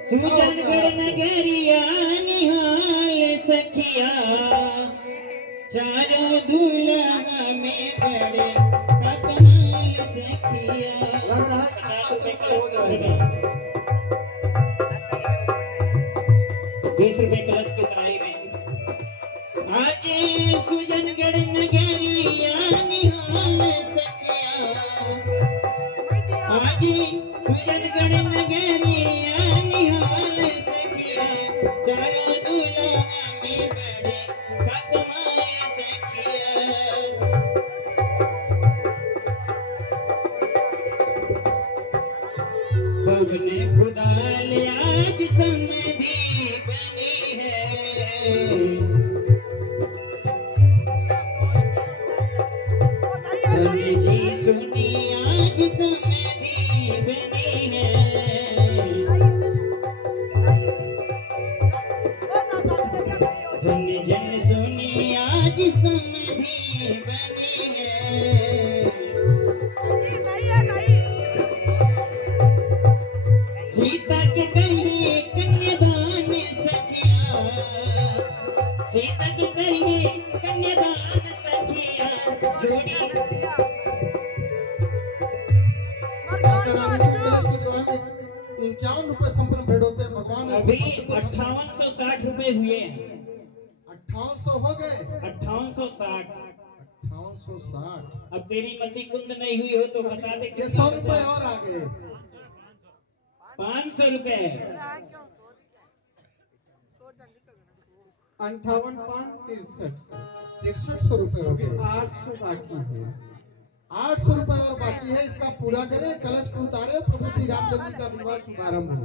सुजनगढ़ नगरिया निहाल सखिया, चारों दूल्हा में बड़े कमाल सखिया। लग रहा है 50 रुपए कलश की उतराई, 20 रुपए कलश की उतराई में। आज सुजनगढ़ नगरिया निहाल सखिया, आज सुजनगढ़ नगरिया निहाल सखिया, चारों दूल्हा में बड़े कमाल सखिया। बबने खुदाल आज समधी बनी है, धन जी सुनी आज समधी बनी है, धन जन सुनी आज समधी बनी है। सीता के करिए कन्यादान सखिया, सीता के करिए कन्यादान सखिया, जोड़ी कलश की दुआ में 51 रुपए संपूर्ण भेंट होते हैं भगवान। अभी 5860 रुपए हुए हैं। 5800 हो गए। 5860। 5860। अब तेरी मति कुंद नहीं हुई हो तो बता दे ये कितना 100 रुपए बचा? और आ गए। 500 रुपए। 58 5 63 6300 रुपए हो गए। 800 बाकी है। 800 रुपए और बाकी है, इसका पूरा करें, कलश को उतारे, प्रभु श्री रामचंद्र जी का विवाह शुभारंभ हो।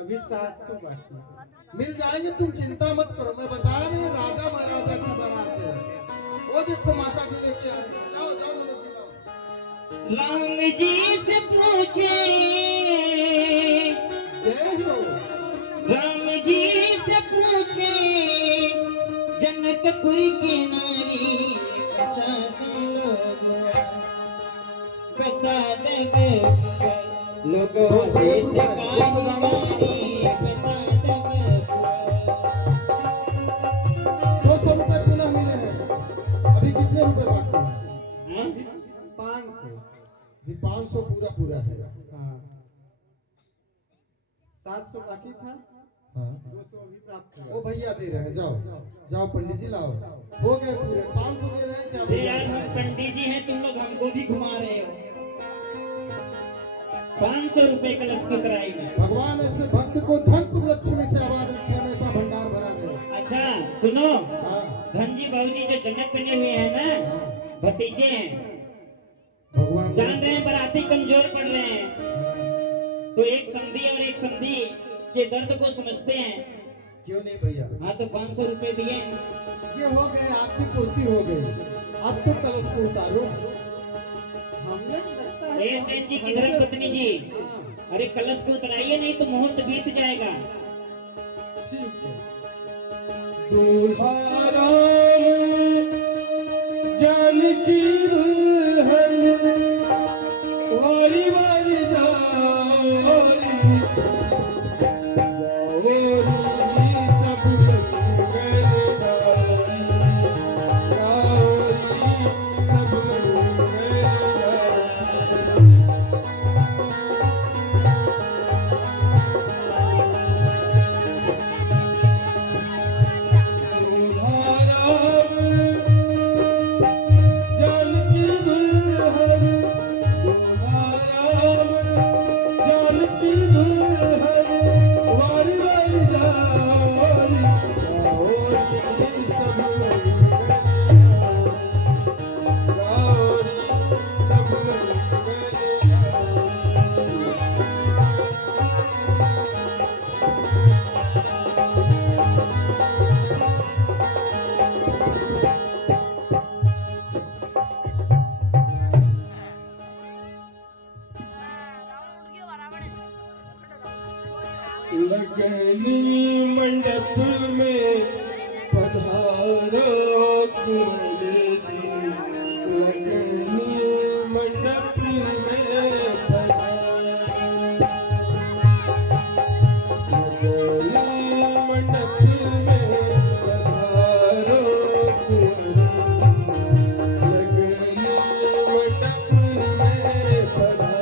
अभी 700 बाकी है। मिल जाएंगे, तुम चिंता मत करो। मैं बता रहा हूँ राजा महाराजा की बारात है। वो देखो माता जी लेके आ रही है। जाओ जाओ मनोज जी जाओ। राम जी से पूछे, जय हो। राम जी से पूछे, जनकपुर की नारी बता दे लोगों से नारी बता दे। 200 रुपए पुनः मिले हैं। अभी कितने रुपए बाकी हैं? हैं? 500। अभी 500 पूरा पूरा है। हाँ 700 बाकी था, हाँ 200 अभी प्राप्त वो हुआ। भैया दे रहे हैं, जाओ जाओ पंडित जी लाओ, हो गए पूरे 500 दे रहे हैं क्या अरे यार हम पंडित जी हैं, तुम लोग हमको भी घुमा रहे हो। 500 रुपए कलश को कराएगी। भगवान ऐसे भक्त को धन लक्ष्मी से आवाज रखे, हमेशा भंडार भरा दे। अच्छा सुनो, हाँ धन जी बाबूजी जो जन्नत बने हुए हैं ना, भतीजे हैं, भगवान जान रहे हैं बराती कमजोर पड़ रहे हैं, तो एक समधी और एक समधी के दर्द को समझते हैं। क्यों नहीं भैया, हाँ तो 500 रुपए दिए। ये हो गए आपकी पूर्ति हो गई, अब तो कलश को उतारो। हमने लगता है ए सेठ जी की धर्मपत्नी जी, अरे कलश को उतराइए नहीं तो मुहूर्त बीत जाएगा। ठीक है। दुल्हारा जानकी दुल्हन वारी वारी जाओरी, जाओरी सब मंगल गारी, जाओरी सब मंगल गारी। जानकी दुल्हन जानकी दुल्हन वारी वारी जाओरी, जाओरी सब जाओरी सब लगनी मंडप में पधारो कुंवर जी, लगनी मंडप में पधारो, लगनी मंडप में पधारो कुंवर जी, लगनी मंडप में पधारो।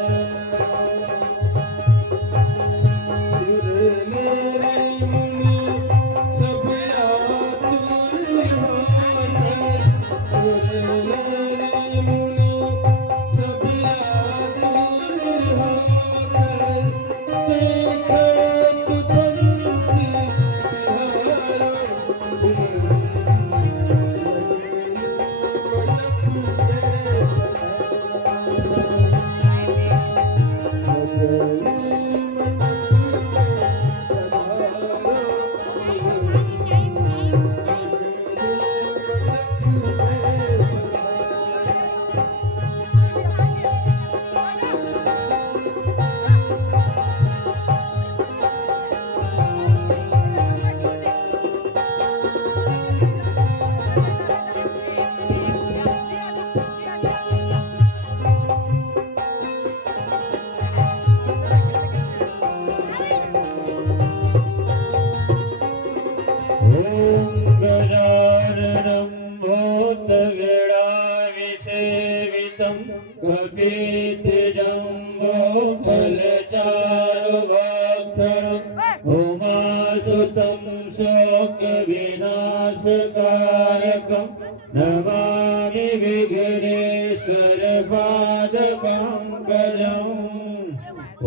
नमामि विघ्नेश्वर पादपङ्कजम्।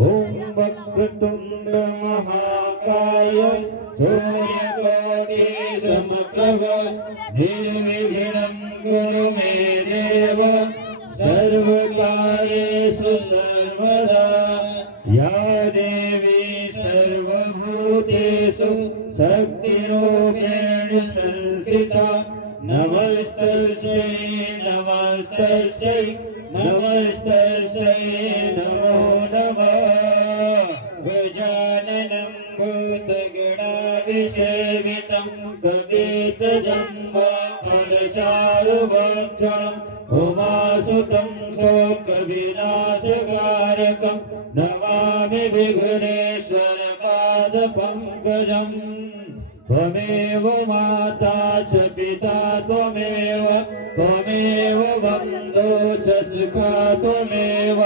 ॐ वक्रतुण्ड महाकाय सूर्यकोटि समप्रभ निर्विघ्नं कुरु मे देव सर्वकार्येषु सर्वदा। या देवी सर्वभूतेषु शक्तिरूपेण संस्थिता नमस्तस्यै नमस्तस्यै नमस्तस्यै नमो नमः। गजाननं भूतगणाभिसेवितं कपितजम्बफलचारुभक्षणम् उमासुतं शोकविनाशकारकं नमामि विघ्नेश्वर पादपङ्कजम्। त्वमेव माता च पिता त्वमेव बन्धो च सुखा त्वमेव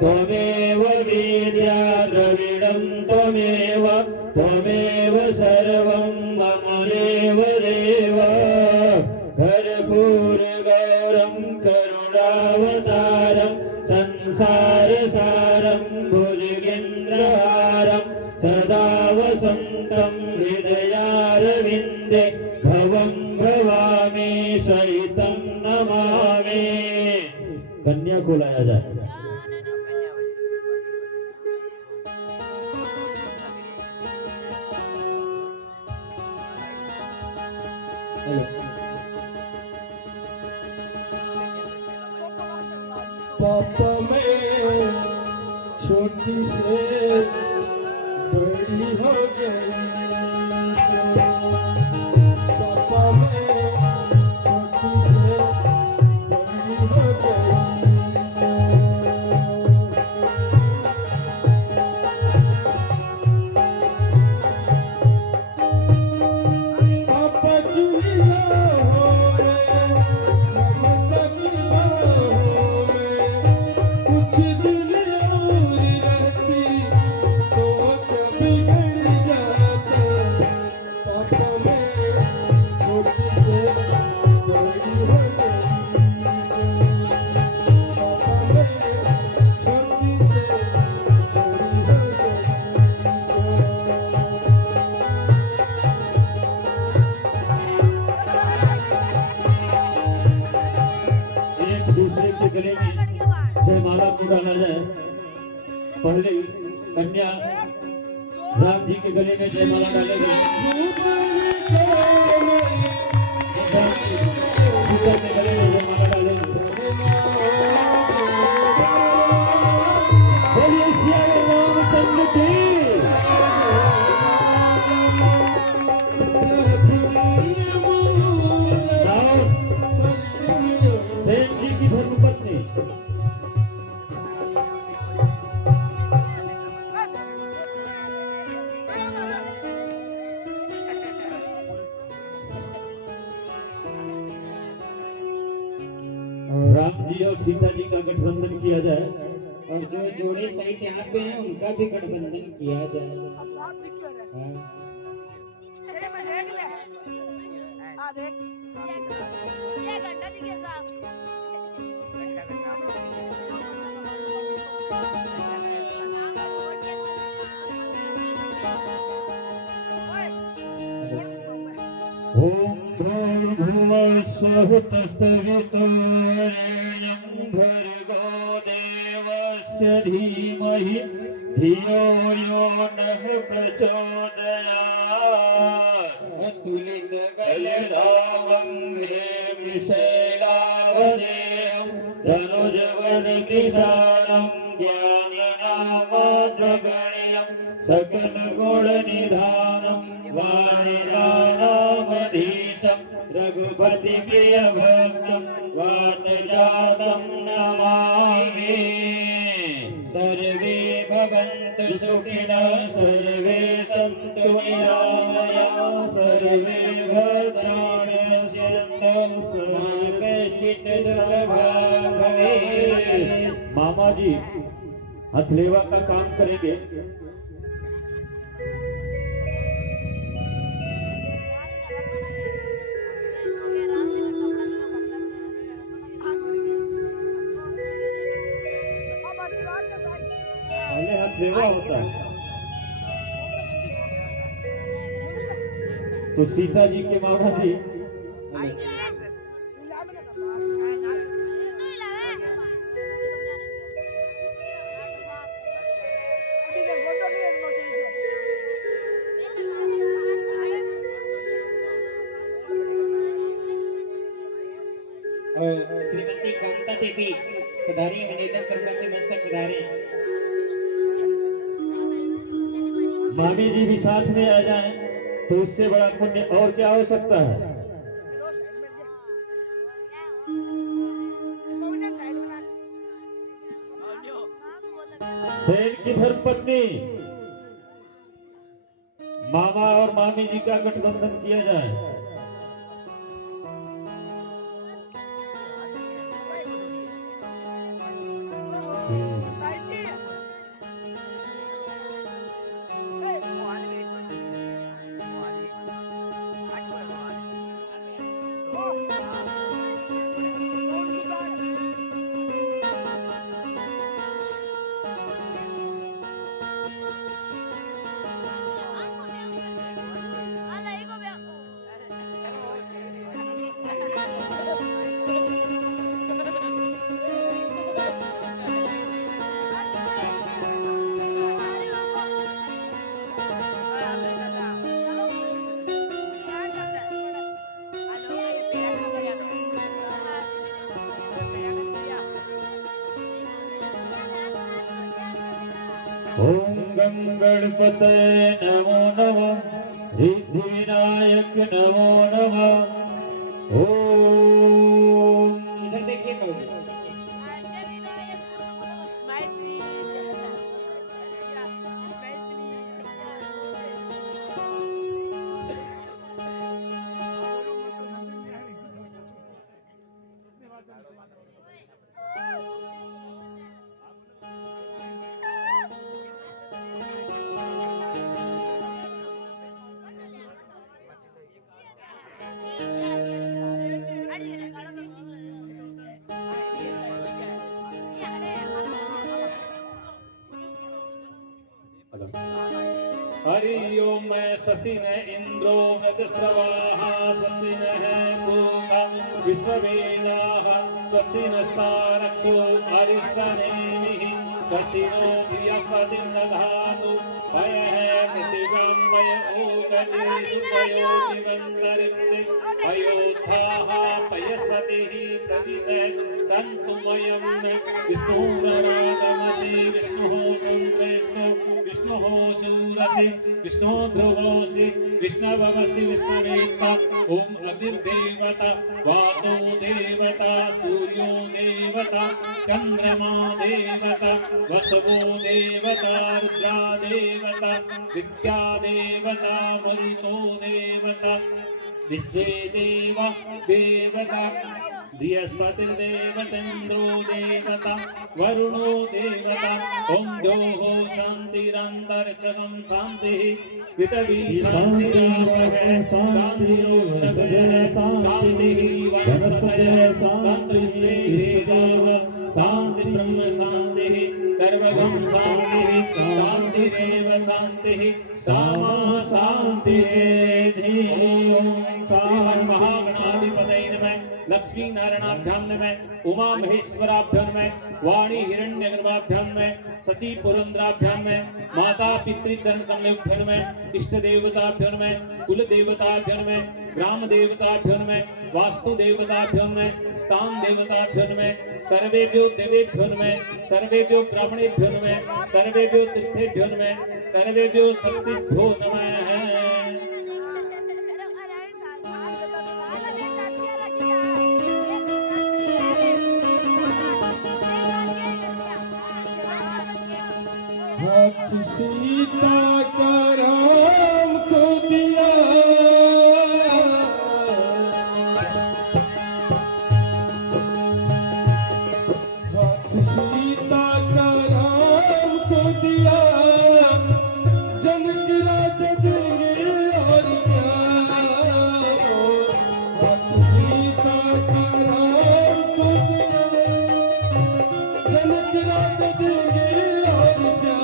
त्वमेव विद्या द्रविणं त्वमेव त्वमेव सर्वं मम देव देव कर्पूरगौरं करुणावतारं संसारसारं भुजगेन्द्रहारं सदा वसन्तं हृदयारविन्दे भवं भवामि सहितं नमामि। कन्या को लाया जाए। पापा में छोटी से बड़ी हो गई, पापा में छोटी से बड़ी हो गई। पापा चुनिया हो गए, ममता की बाहों में कुछ दिन और रहती तो क्या बिगड़ जाता। पापा में छोटी से बड़ी हो गई, पापा में छोटी से बड़ी हो गई। एक दूसरे के गले में जयमाला को डाला जाए। पहले कन्या राम जी के गले में जयमाला डालेगी, राम जी सीता के गले में जयमाला डालेगी। बोलिए सियावर रामचंद्र की। राम सेन जी की धर्मपत्नी राम जी और सीता जी का गठबंधन किया जाए। और जो जोड़े सहित यहाँ पे हैं उनका भी गठबंधन किया जाए। हाँ। ओम भूर्भुवः स्वः तत्सवितुर्वरेण्यं भर्गो देवस्य धीमहि धियो यो नः प्रचोदयात्। तुलितगलधामं हेमशैलावदेयं धनुजवनकृशानं ज्ञानिनामद्रगण्यं सकलगुणनिधानं वाणिजानामधीशं रघुपतिप्रियभक्तं वातजातं नमामि। सर्वे भवन्तु सुखिनः सर्वे सन्तु निरामयाः सर्वे भद्राणि पश्यन्तु मा कश्चित् दुर्भगः भवेत्। मामा जी हथलेवा का काम करेंगे। पहले हथलेवा होता है तो सीता जी के मामा जी श्रीमती कांता देवी पधारी निवेदन करूंगा कि मस्तक पधारे। मामी जी भी साथ में आ जाएं तो उससे बड़ा पुण्य और क्या हो सकता है। सेन की धर्मपत्नी मामा और मामी जी का गठबंधन किया जाए। ओम गम गणपतये नमो नमः, सिद्धि विनायक नमो नमः। ओम इधर देखिए बाबू। हरि ओम मैं स्वस्ति न इंद्रो वृतस्रवाः स्वस्ति नः पूषा विश्ववेदाः स्वस्ति नस्तारक्षो अरिष्टनेमिः स्वस्ति नो बृहस्पतिं दधातु पयः पृथिव्यां पयोदये पयोदिमन्तरिक्षे पयोत्थाः पयस्पतिः प्रदिशः तन्तुमयं विष्णुररागमति विष्णुः विष्णुः शूरसि विष्णु ध्रुवोऽसि विष्णवसि विष्णुरेता ओम अग्निर्देवता वातो देवता सूर्यो देवता चंद्रमा देवता वसवो देवता रुद्रा देवता विद्या देवता मरुतो देवता विश्वे देवा देवता बृहस्पतिर्देवतेन्द्रो देवता वरुणो देवता ओम द्योः शान्तिरन्तरिक्षं शान्तिः पृथिवी शान्तिरापः शान्तिरोषधयः शान्तिः वनस्पतयः शान्तिर्विश्वे देवाः शान्तिर्ब्रह्म शान्तिः सर्वगं शान्तिः शान्तिरेव शान्तिः सामा शान्तिः ओम महागणाधिपतये नमः लक्ष्मी नारायणाभ्यां नमः उमा महेश्वराभ्यां नमः वाणी हिरण्यगर्भाभ्यां नमः सची पुरंदराभ्यां नमः माता पितृचरण कमलेभ्यो नमः इष्ट देवताभ्यो नमः कुल देवताभ्यो नमः ग्राम देवताभ्यो नमः वास्तु देवताभ्यो नमः स्थान देवताभ्यो नमः सर्वेभ्यो देवेभ्यो नमः सर्वेभ्यो ब्राह्मणेभ्यो नमः सर्वेभ्यो तीर्थेभ्यो नमः सर्वेभ्यो शक्तिभ्यो नमः। सीता का राम को दिया सीता का राम को दिया जनक राजा देंगे और क्या सीता का राम को दिया जनक राजा देंगे और क्या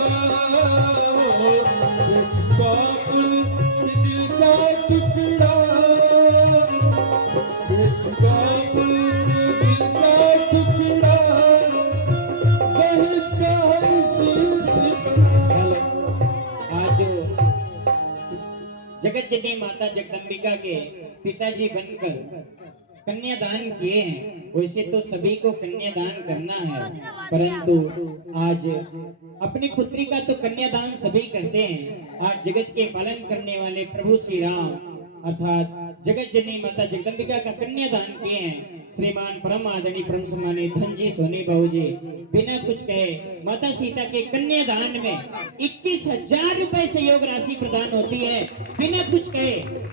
दिल का टुकड़ा दिल का टुकड़ा बहन का शीश आज जगत जननी माता जगदम्बिका के पिताजी बनकर कन्यादान किए हैं। वैसे तो सभी को कन्यादान करना है, परंतु आज अपनी पुत्री का तो कन्यादान सभी करते हैं। आज जगत के पालन करने वाले प्रभु श्री राम अर्थात जगत जननी माता जगदम्बिका का कन्यादान किए हैं। श्रीमान परम आदरणीय परम सम्मानित धनजी सोनी बहू जी बिना कुछ कहे माता सीता के कन्यादान में 21,000 रुपए सहयोग राशि प्रदान होती है। बिना कुछ कहे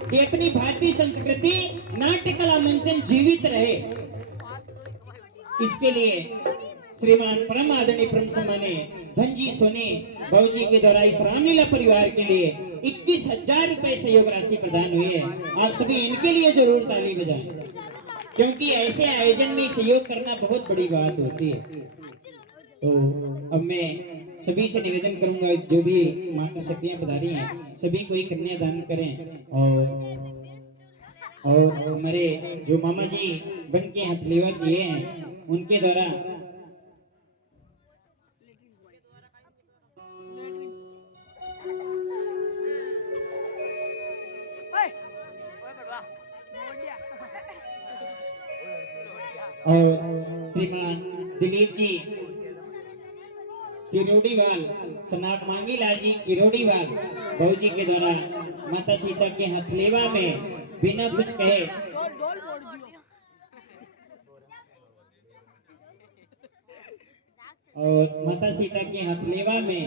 कि अपनी भारतीय संस्कृति नाट्य कला मंचन जीवित रहे, इसके लिए श्रीमान परम आदरणीय परम सम्मानित धनजी सोनी बहू जी के द्वारा इस रामलीला परिवार के लिए 21,000 रुपए सहयोग राशि प्रदान हुई है। आप सभी इनके लिए जरूर ताली बजाएं, क्योंकि ऐसे आयोजन में सहयोग करना बहुत बड़ी बात होती है। तो अब मैं सभी से निवेदन करूंगा, जो भी माता शक्तियां पधारी हैं सभी को ही कन्यादान करें और हमारे जो मामा जी बन के हथलेवा किए हैं उनके द्वारा और श्रीमान दिलीप जी किरोड़ीवाल सनाक मांगी लाल जी किरोड़ीवाल बहू जी के द्वारा माता सीता के हथलेवा में बिना कुछ कहे और माता सीता के हथलेवा में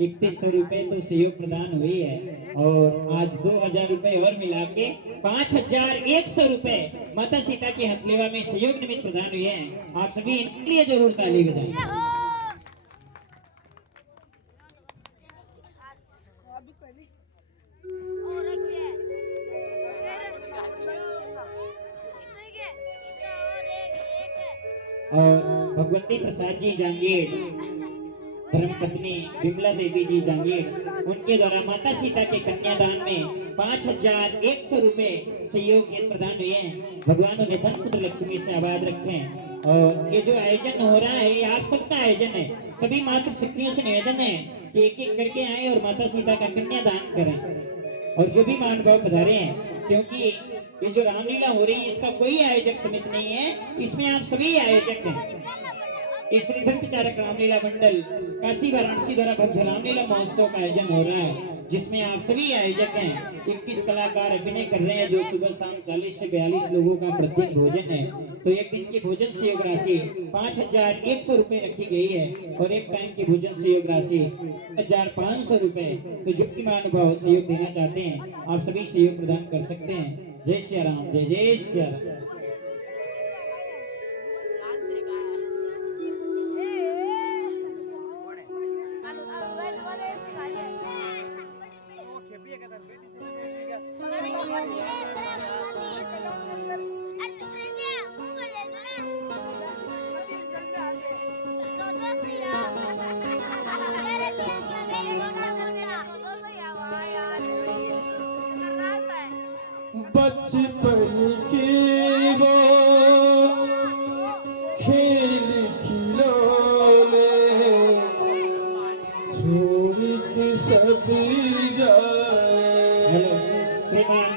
3100 रुपए तो सहयोग प्रदान हुई है और आज 2000 रुपए और मिला के 5100 रुपए माता सीता के हथलेवा में सहयोग निमित्त प्रदान हुए हैं। आप सभी इनके लिए जरूर ताली बजाएं। और भगवती प्रसाद जी जांगीर धर्मपत्नी विमला देवी जी जांगीर उनके द्वारा माता सीता के कन्यादान में 5100 रुपए सहयोग प्रदान हुए हैं। भगवान उन्हें धन पुत्र लक्ष्मी से आबाद रखें। और ये जो आयोजन हो रहा है ये आप सबका आयोजन है। सभी मातृ शक्तियों से निवेदन है कि एक एक करके आए और माता सीता का कन्यादान करें। और जो भी महानुभाव पधारे हैं, क्योंकि ये जो रामलीला हो रही है इसका कोई आयोजक समिति नहीं है, इसमें आप सभी आयोजक हैं। इस श्रीधर प्रचारक रामलीला मंडल काशी वाराणसी द्वारा भव्य रामलीला महोत्सव का आयोजन हो रहा है, जिसमें आप सभी आयोजक हैं। 21 कलाकार अभिनय कर रहे हैं, जो सुबह शाम 40 से 42 लोगों का प्रतिदिन भोजन है। तो एक दिन की भोजन सहयोग राशि 5100 रुपए रखी गई है और एक टाइम की भोजन सहयोग राशि 1500 रुपए। तो जो भी महानुभाव सहयोग देना चाहते हैं आप सभी सहयोग प्रदान कर सकते हैं। जय श्री राम, जय जय श्री राम। बचपन के वो खेल खिलौने छोड़ के सभी जाए। श्रीमान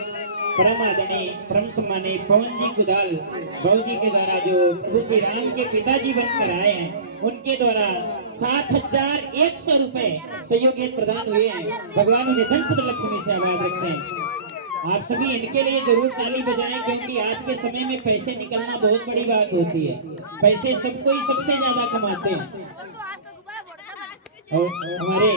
परम आदरणीय परम सम्मानीय पवन जी कुदाल बाबू जी के द्वारा जो प्रभु श्री राम के पिताजी बनकर आए हैं, उनके द्वारा 7100 रुपए सहयोग प्रदान हुए हैं। भगवान उन्हें धन पुत्र लक्ष्मी से आबाद रखते हैं। आप सभी इनके लिए जरूर ताली बजाएं, क्योंकि आज के समय में पैसे निकलना बहुत बड़ी बात होती है। पैसे सबको ही सबसे ज्यादा कमाते हैं। और हमारे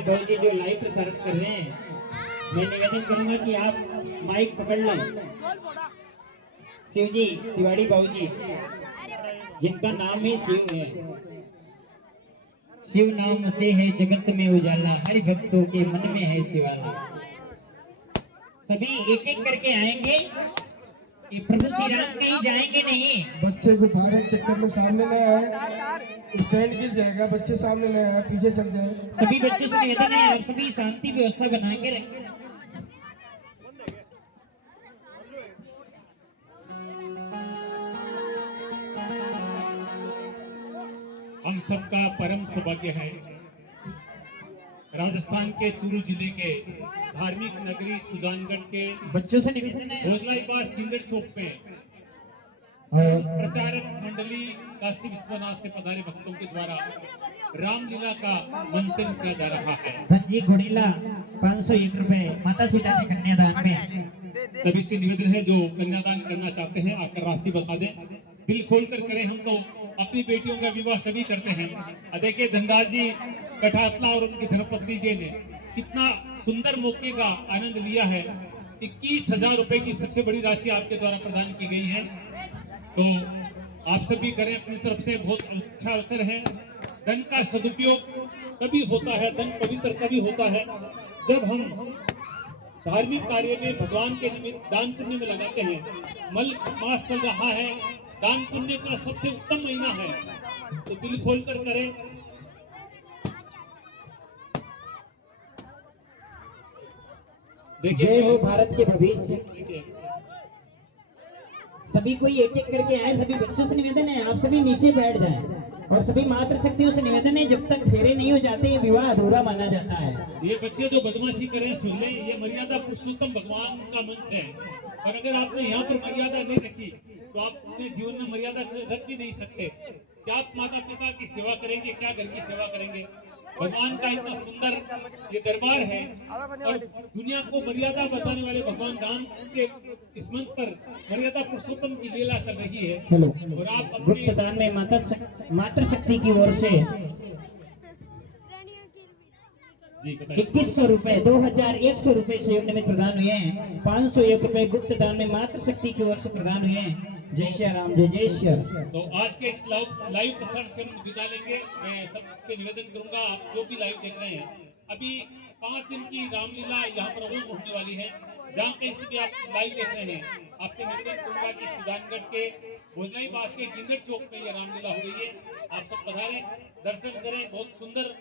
बहू जी जो लाइव प्रसारित कर रहे हैं, मैं निवेदन करूंगा कि आप माइक पकड़ लें। शिव जी तिवारी बाबू जी, जिनका नाम ही शिव है। शिव नाम से है जगत में उजाला, हरि भक्तों के मन में है शिवाला। सभी एक एक करके आएंगे कि प्रभु श्री राम कहीं जाएंगे नहीं। बच्चे को बाहर चक्कर में सामने न आए, स्टैंड गिर जाएगा। बच्चे सामने न आए, पीछे चल जाए। सभी बच्चों से निवेदन है और सभी शांति व्यवस्था बना के रखें। हम सबका परम सौभाग्य है राजस्थान के चूरू जिले के धार्मिक नगरी सुजानगढ़ के बच्चों से निवेदन है भोजलाईबास किंगड़ चौक पे प्रचारक मंडली काशी विश्वनाथ से पधारे भक्तों के द्वारा रामलीला का मंचन किया जा रहा है। धनजी घोड़ीला 501 रुपए माता सीता के कन्यादान में। सभी से निवेदन है जो कन्यादान करना चाहते हैं आकर राशि बता दें। दिल खोलकर करें, हम तो अपनी बेटियों का विवाह सभी करते हैं। देखिए धनराज जी कठातला और उनकी धर्मपत्नी जी ने कितना सुंदर मौके का आनंद लिया है। 21,000 रुपए की सबसे बड़ी राशि आपके द्वारा प्रदान की गई है। तो आप सभी करें अपनी तरफ से, बहुत अच्छा अवसर है। धन का सदुपयोग कभी होता है, धन पवित्र कभी होता है जब हम धार्मिक कार्य में भगवान के निमित्त दान पुण्य में लगाते हैं। मल मास चल रहा है, दान पुण्य का सबसे उत्तम महीना है, तो दिल खोलकर करें। जय हो भारत के भविष्य। सभी कोई एक एक करके आए। सभी बच्चों से निवेदन है आप सभी नीचे बैठ जाएं। और सभी मातृशक्तियों से निवेदन है, जब तक फेरे नहीं हो जाते ये विवाह अधूरा माना जाता है। ये बच्चे जो बदमाशी करें सुन लें, ये मर्यादा पुरुषोत्तम भगवान का मंच है, और अगर आपने यहाँ पर मर्यादा नहीं रखी तो आप अपने जीवन में मर्यादा रख भी नहीं सकते। क्या आप माता पिता की सेवा करेंगे, क्या घर की सेवा करेंगे? भगवान का इतना सुंदर ये दरबार है, और दुनिया को मर्यादा बताने वाले भगवान राम के इस मंच पर मर्यादा पुरुषोत्तम की लीला कर रही है। चलो, और आप अपने गुप्त दान में मातृशक्ति की ओर से जी बताइए। 2100 रुपए, 2100 रुपए संयुक्त में प्रदान हुए हैं। 501 रुपए गुप्त दान में मातृशक्ति की ओर से प्रदान हुए हैं। जय श्री राम, जय जय श्री राम। तो आज के इस लाइव प्रसारण से हम विदा लेंगे। मैं सबसे निवेदन करूंगा, आप जो भी लाइव देख रहे हैं, अभी 5 दिन की रामलीला यहाँ पर अवश्य होने वाली है। जहाँ कहीं से भी आप लाइव देख रहे हैं, आपसे निवेदन करूंगा कि सुजानगढ़ के भोजनाई पास के गिंदड़ चौक में ये रामलीला हो रही है। आप सब पधारें, दर्शन करें। बहुत सुंदर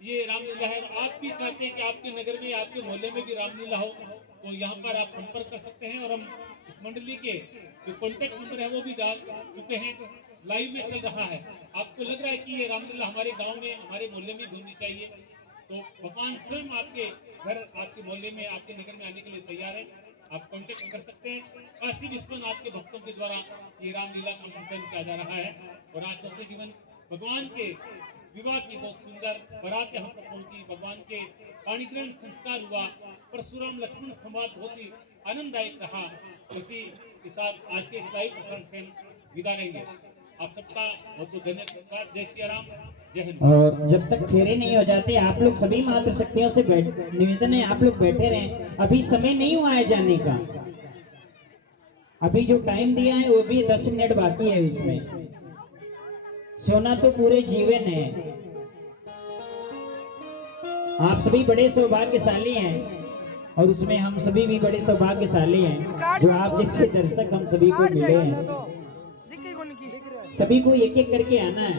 ये रामलीला है। आप भी चाहते हैं कि आपके नगर में, आपके मोहल्ले में भी रामलीला हो, तो यहाँ पर आप संपर्क कर सकते हैं। और हम इस मंडली के जो कॉन्टेक्ट नंबर है वो भी डाल चुके हैं, लाइव में चल रहा है। आपको लग रहा है कि ये रामलीला हमारे गांव में, हमारे मोहल्ले में होनी चाहिए, तो भगवान स्वयं आपके घर, आपके मोहल्ले में, आपके नगर में आने के लिए तैयार है। आप कांटेक्ट कर सकते हैं। काशी विश्वनाथ के भक्तों के द्वारा ये रामलीला का मंथन किया जा रहा है। और आज सबसे जीवन भगवान के विवाह की बहुत सुंदर बारात यहाँ पर पहुंची, भगवान के पाणिग्रहण संस्कार हुआ, परशुराम लक्ष्मण संवाद बहुत ही आनंददायक रहा। उसी के साथ आज के इस लाइव प्रसारण से हम विदा लेंगे। आप सबका बहुत बहुत धन्यवाद। जय श्री राम, जय हिंद। और जब तक फेरे नहीं हो जाते, आप लोग सभी मातृशक्तियों से निवेदन है, आप लोग बैठे रहें। अभी समय नहीं हुआ है जाने का, अभी जो टाइम दिया है वो भी 10 मिनट बाकी है। उसमें सोना तो पूरे जीवन है। आप सभी बड़े सौभाग्यशाली हैं, और उसमें हम सभी भी बड़े सौभाग्यशाली हैं जो आप जैसे दर्शक हम सभी को मिले हैं। सभी को एक एक करके आना है।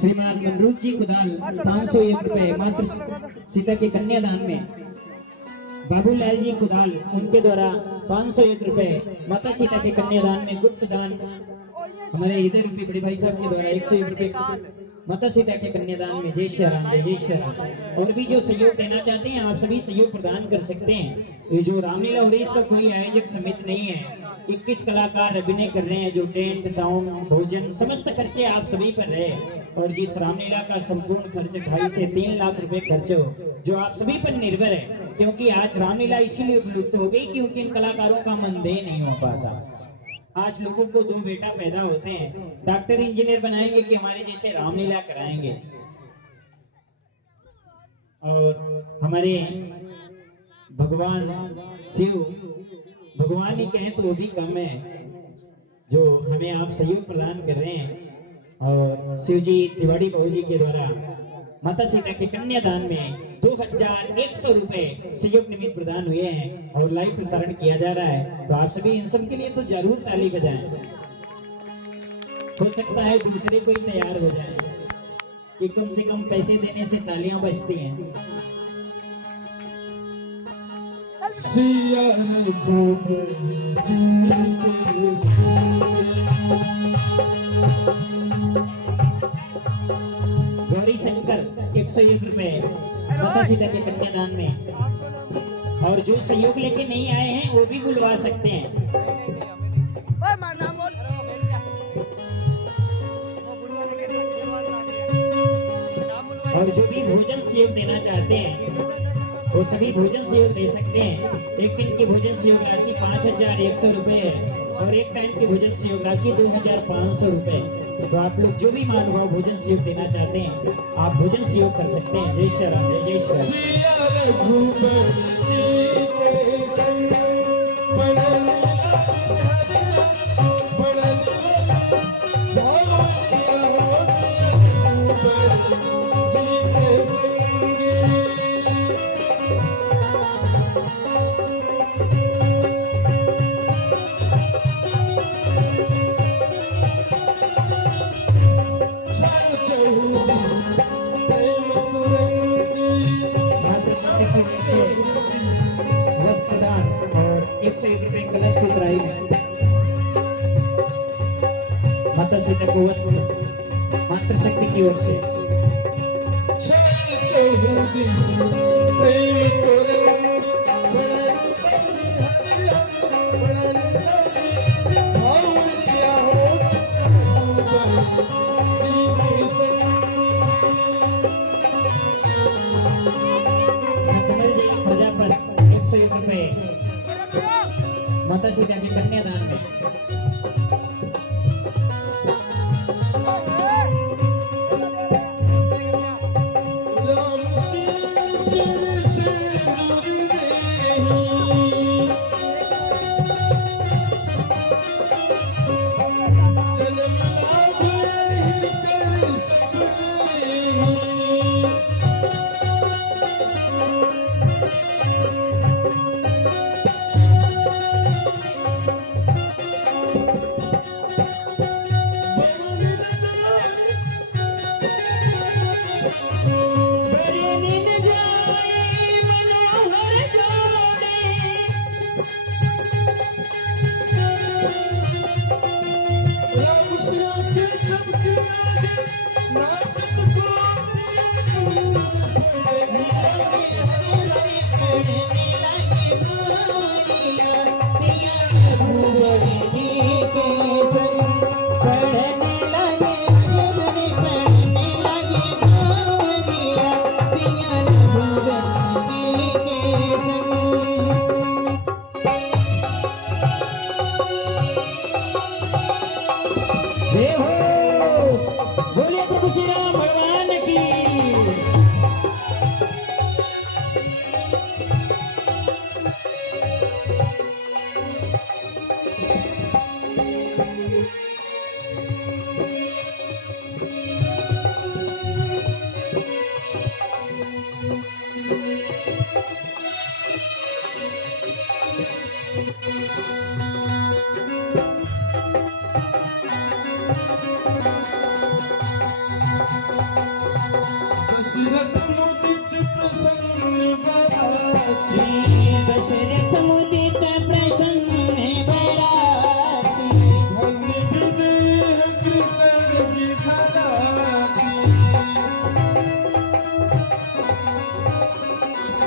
श्रीमान मनरूप जी कुदाल 501 रुपए मात्र सीता के कन्यादान में। बाबूलाल जी कुदाल, उनके द्वारा 501 रुपए माता सीता के कन्यादान में गुप्त दान। हमारे इधर भी बड़े भाई साहब के द्वारा 101 रुपए माता सीता के कन्यादान में। जय श्री राम, जय श्री राम। और भी जो सहयोग देना चाहते हैं, आप सभी सहयोग प्रदान कर सकते हैं। ये जो रामलीला हो रही है, इसका कोई आयोजक समिति नहीं है। 21 कलाकार अभिनय कर रहे हैं, जो टेंट, साउंड, भोजन, समस्त खर्चे आप सभी पर रहे। और जिस रामलीला का संपूर्ण खर्च 2.5 से 3 लाख रुपए खर्च हो, जो आप सभी पर निर्भर है। क्योंकि आज रामलीला इसीलिए उपलुप्त हो गई क्योंकि इन कलाकारों का मनदेह नहीं हो पाता। आज लोगों को 2 बेटा पैदा होते हैं, डॉक्टर इंजीनियर बनाएंगे कि हमारे जैसे रामलीला कराएंगे। और हमारे भगवान शिव, भगवान ही कहें तो वो भी कम है, जो हमें आप सहयोग प्रदान कर रहे हैं। और शिव जी तिवारी बहू जी के द्वारा माता सीता के कन्यादान में 2100 रुपए सहयोग निमित्त प्रदान हुए हैं, और लाइव प्रसारण किया जा रहा है। तो आप सभी इन सब के लिए तो जरूर ताली बजाएं। हो सकता है दूसरे कोई तैयार हो जाए कि कम से कम पैसे देने से तालियां बजती हैं। गौरी शंकर 101 रुपए माता सीता के कन्यादान में। और जो सहयोग लेके नहीं आए हैं वो भी बुलवा सकते हैं। और जो भी भोजन सहयोग देना चाहते हैं वो सभी भोजन सहयोग दे सकते हैं। एक दिन की भोजन सहयोग राशि 5100 रुपए है, और एक टाइम की भोजन सहयोग राशि 2500 रुपए। तो आप लोग जो भी महानुभाव भोजन सहयोग देना चाहते हैं, आप भोजन सहयोग कर सकते हैं। जय श्री राम, जय जय श्री वस्त्रदान और 101 रुपए कलश की प्राइस। ओर से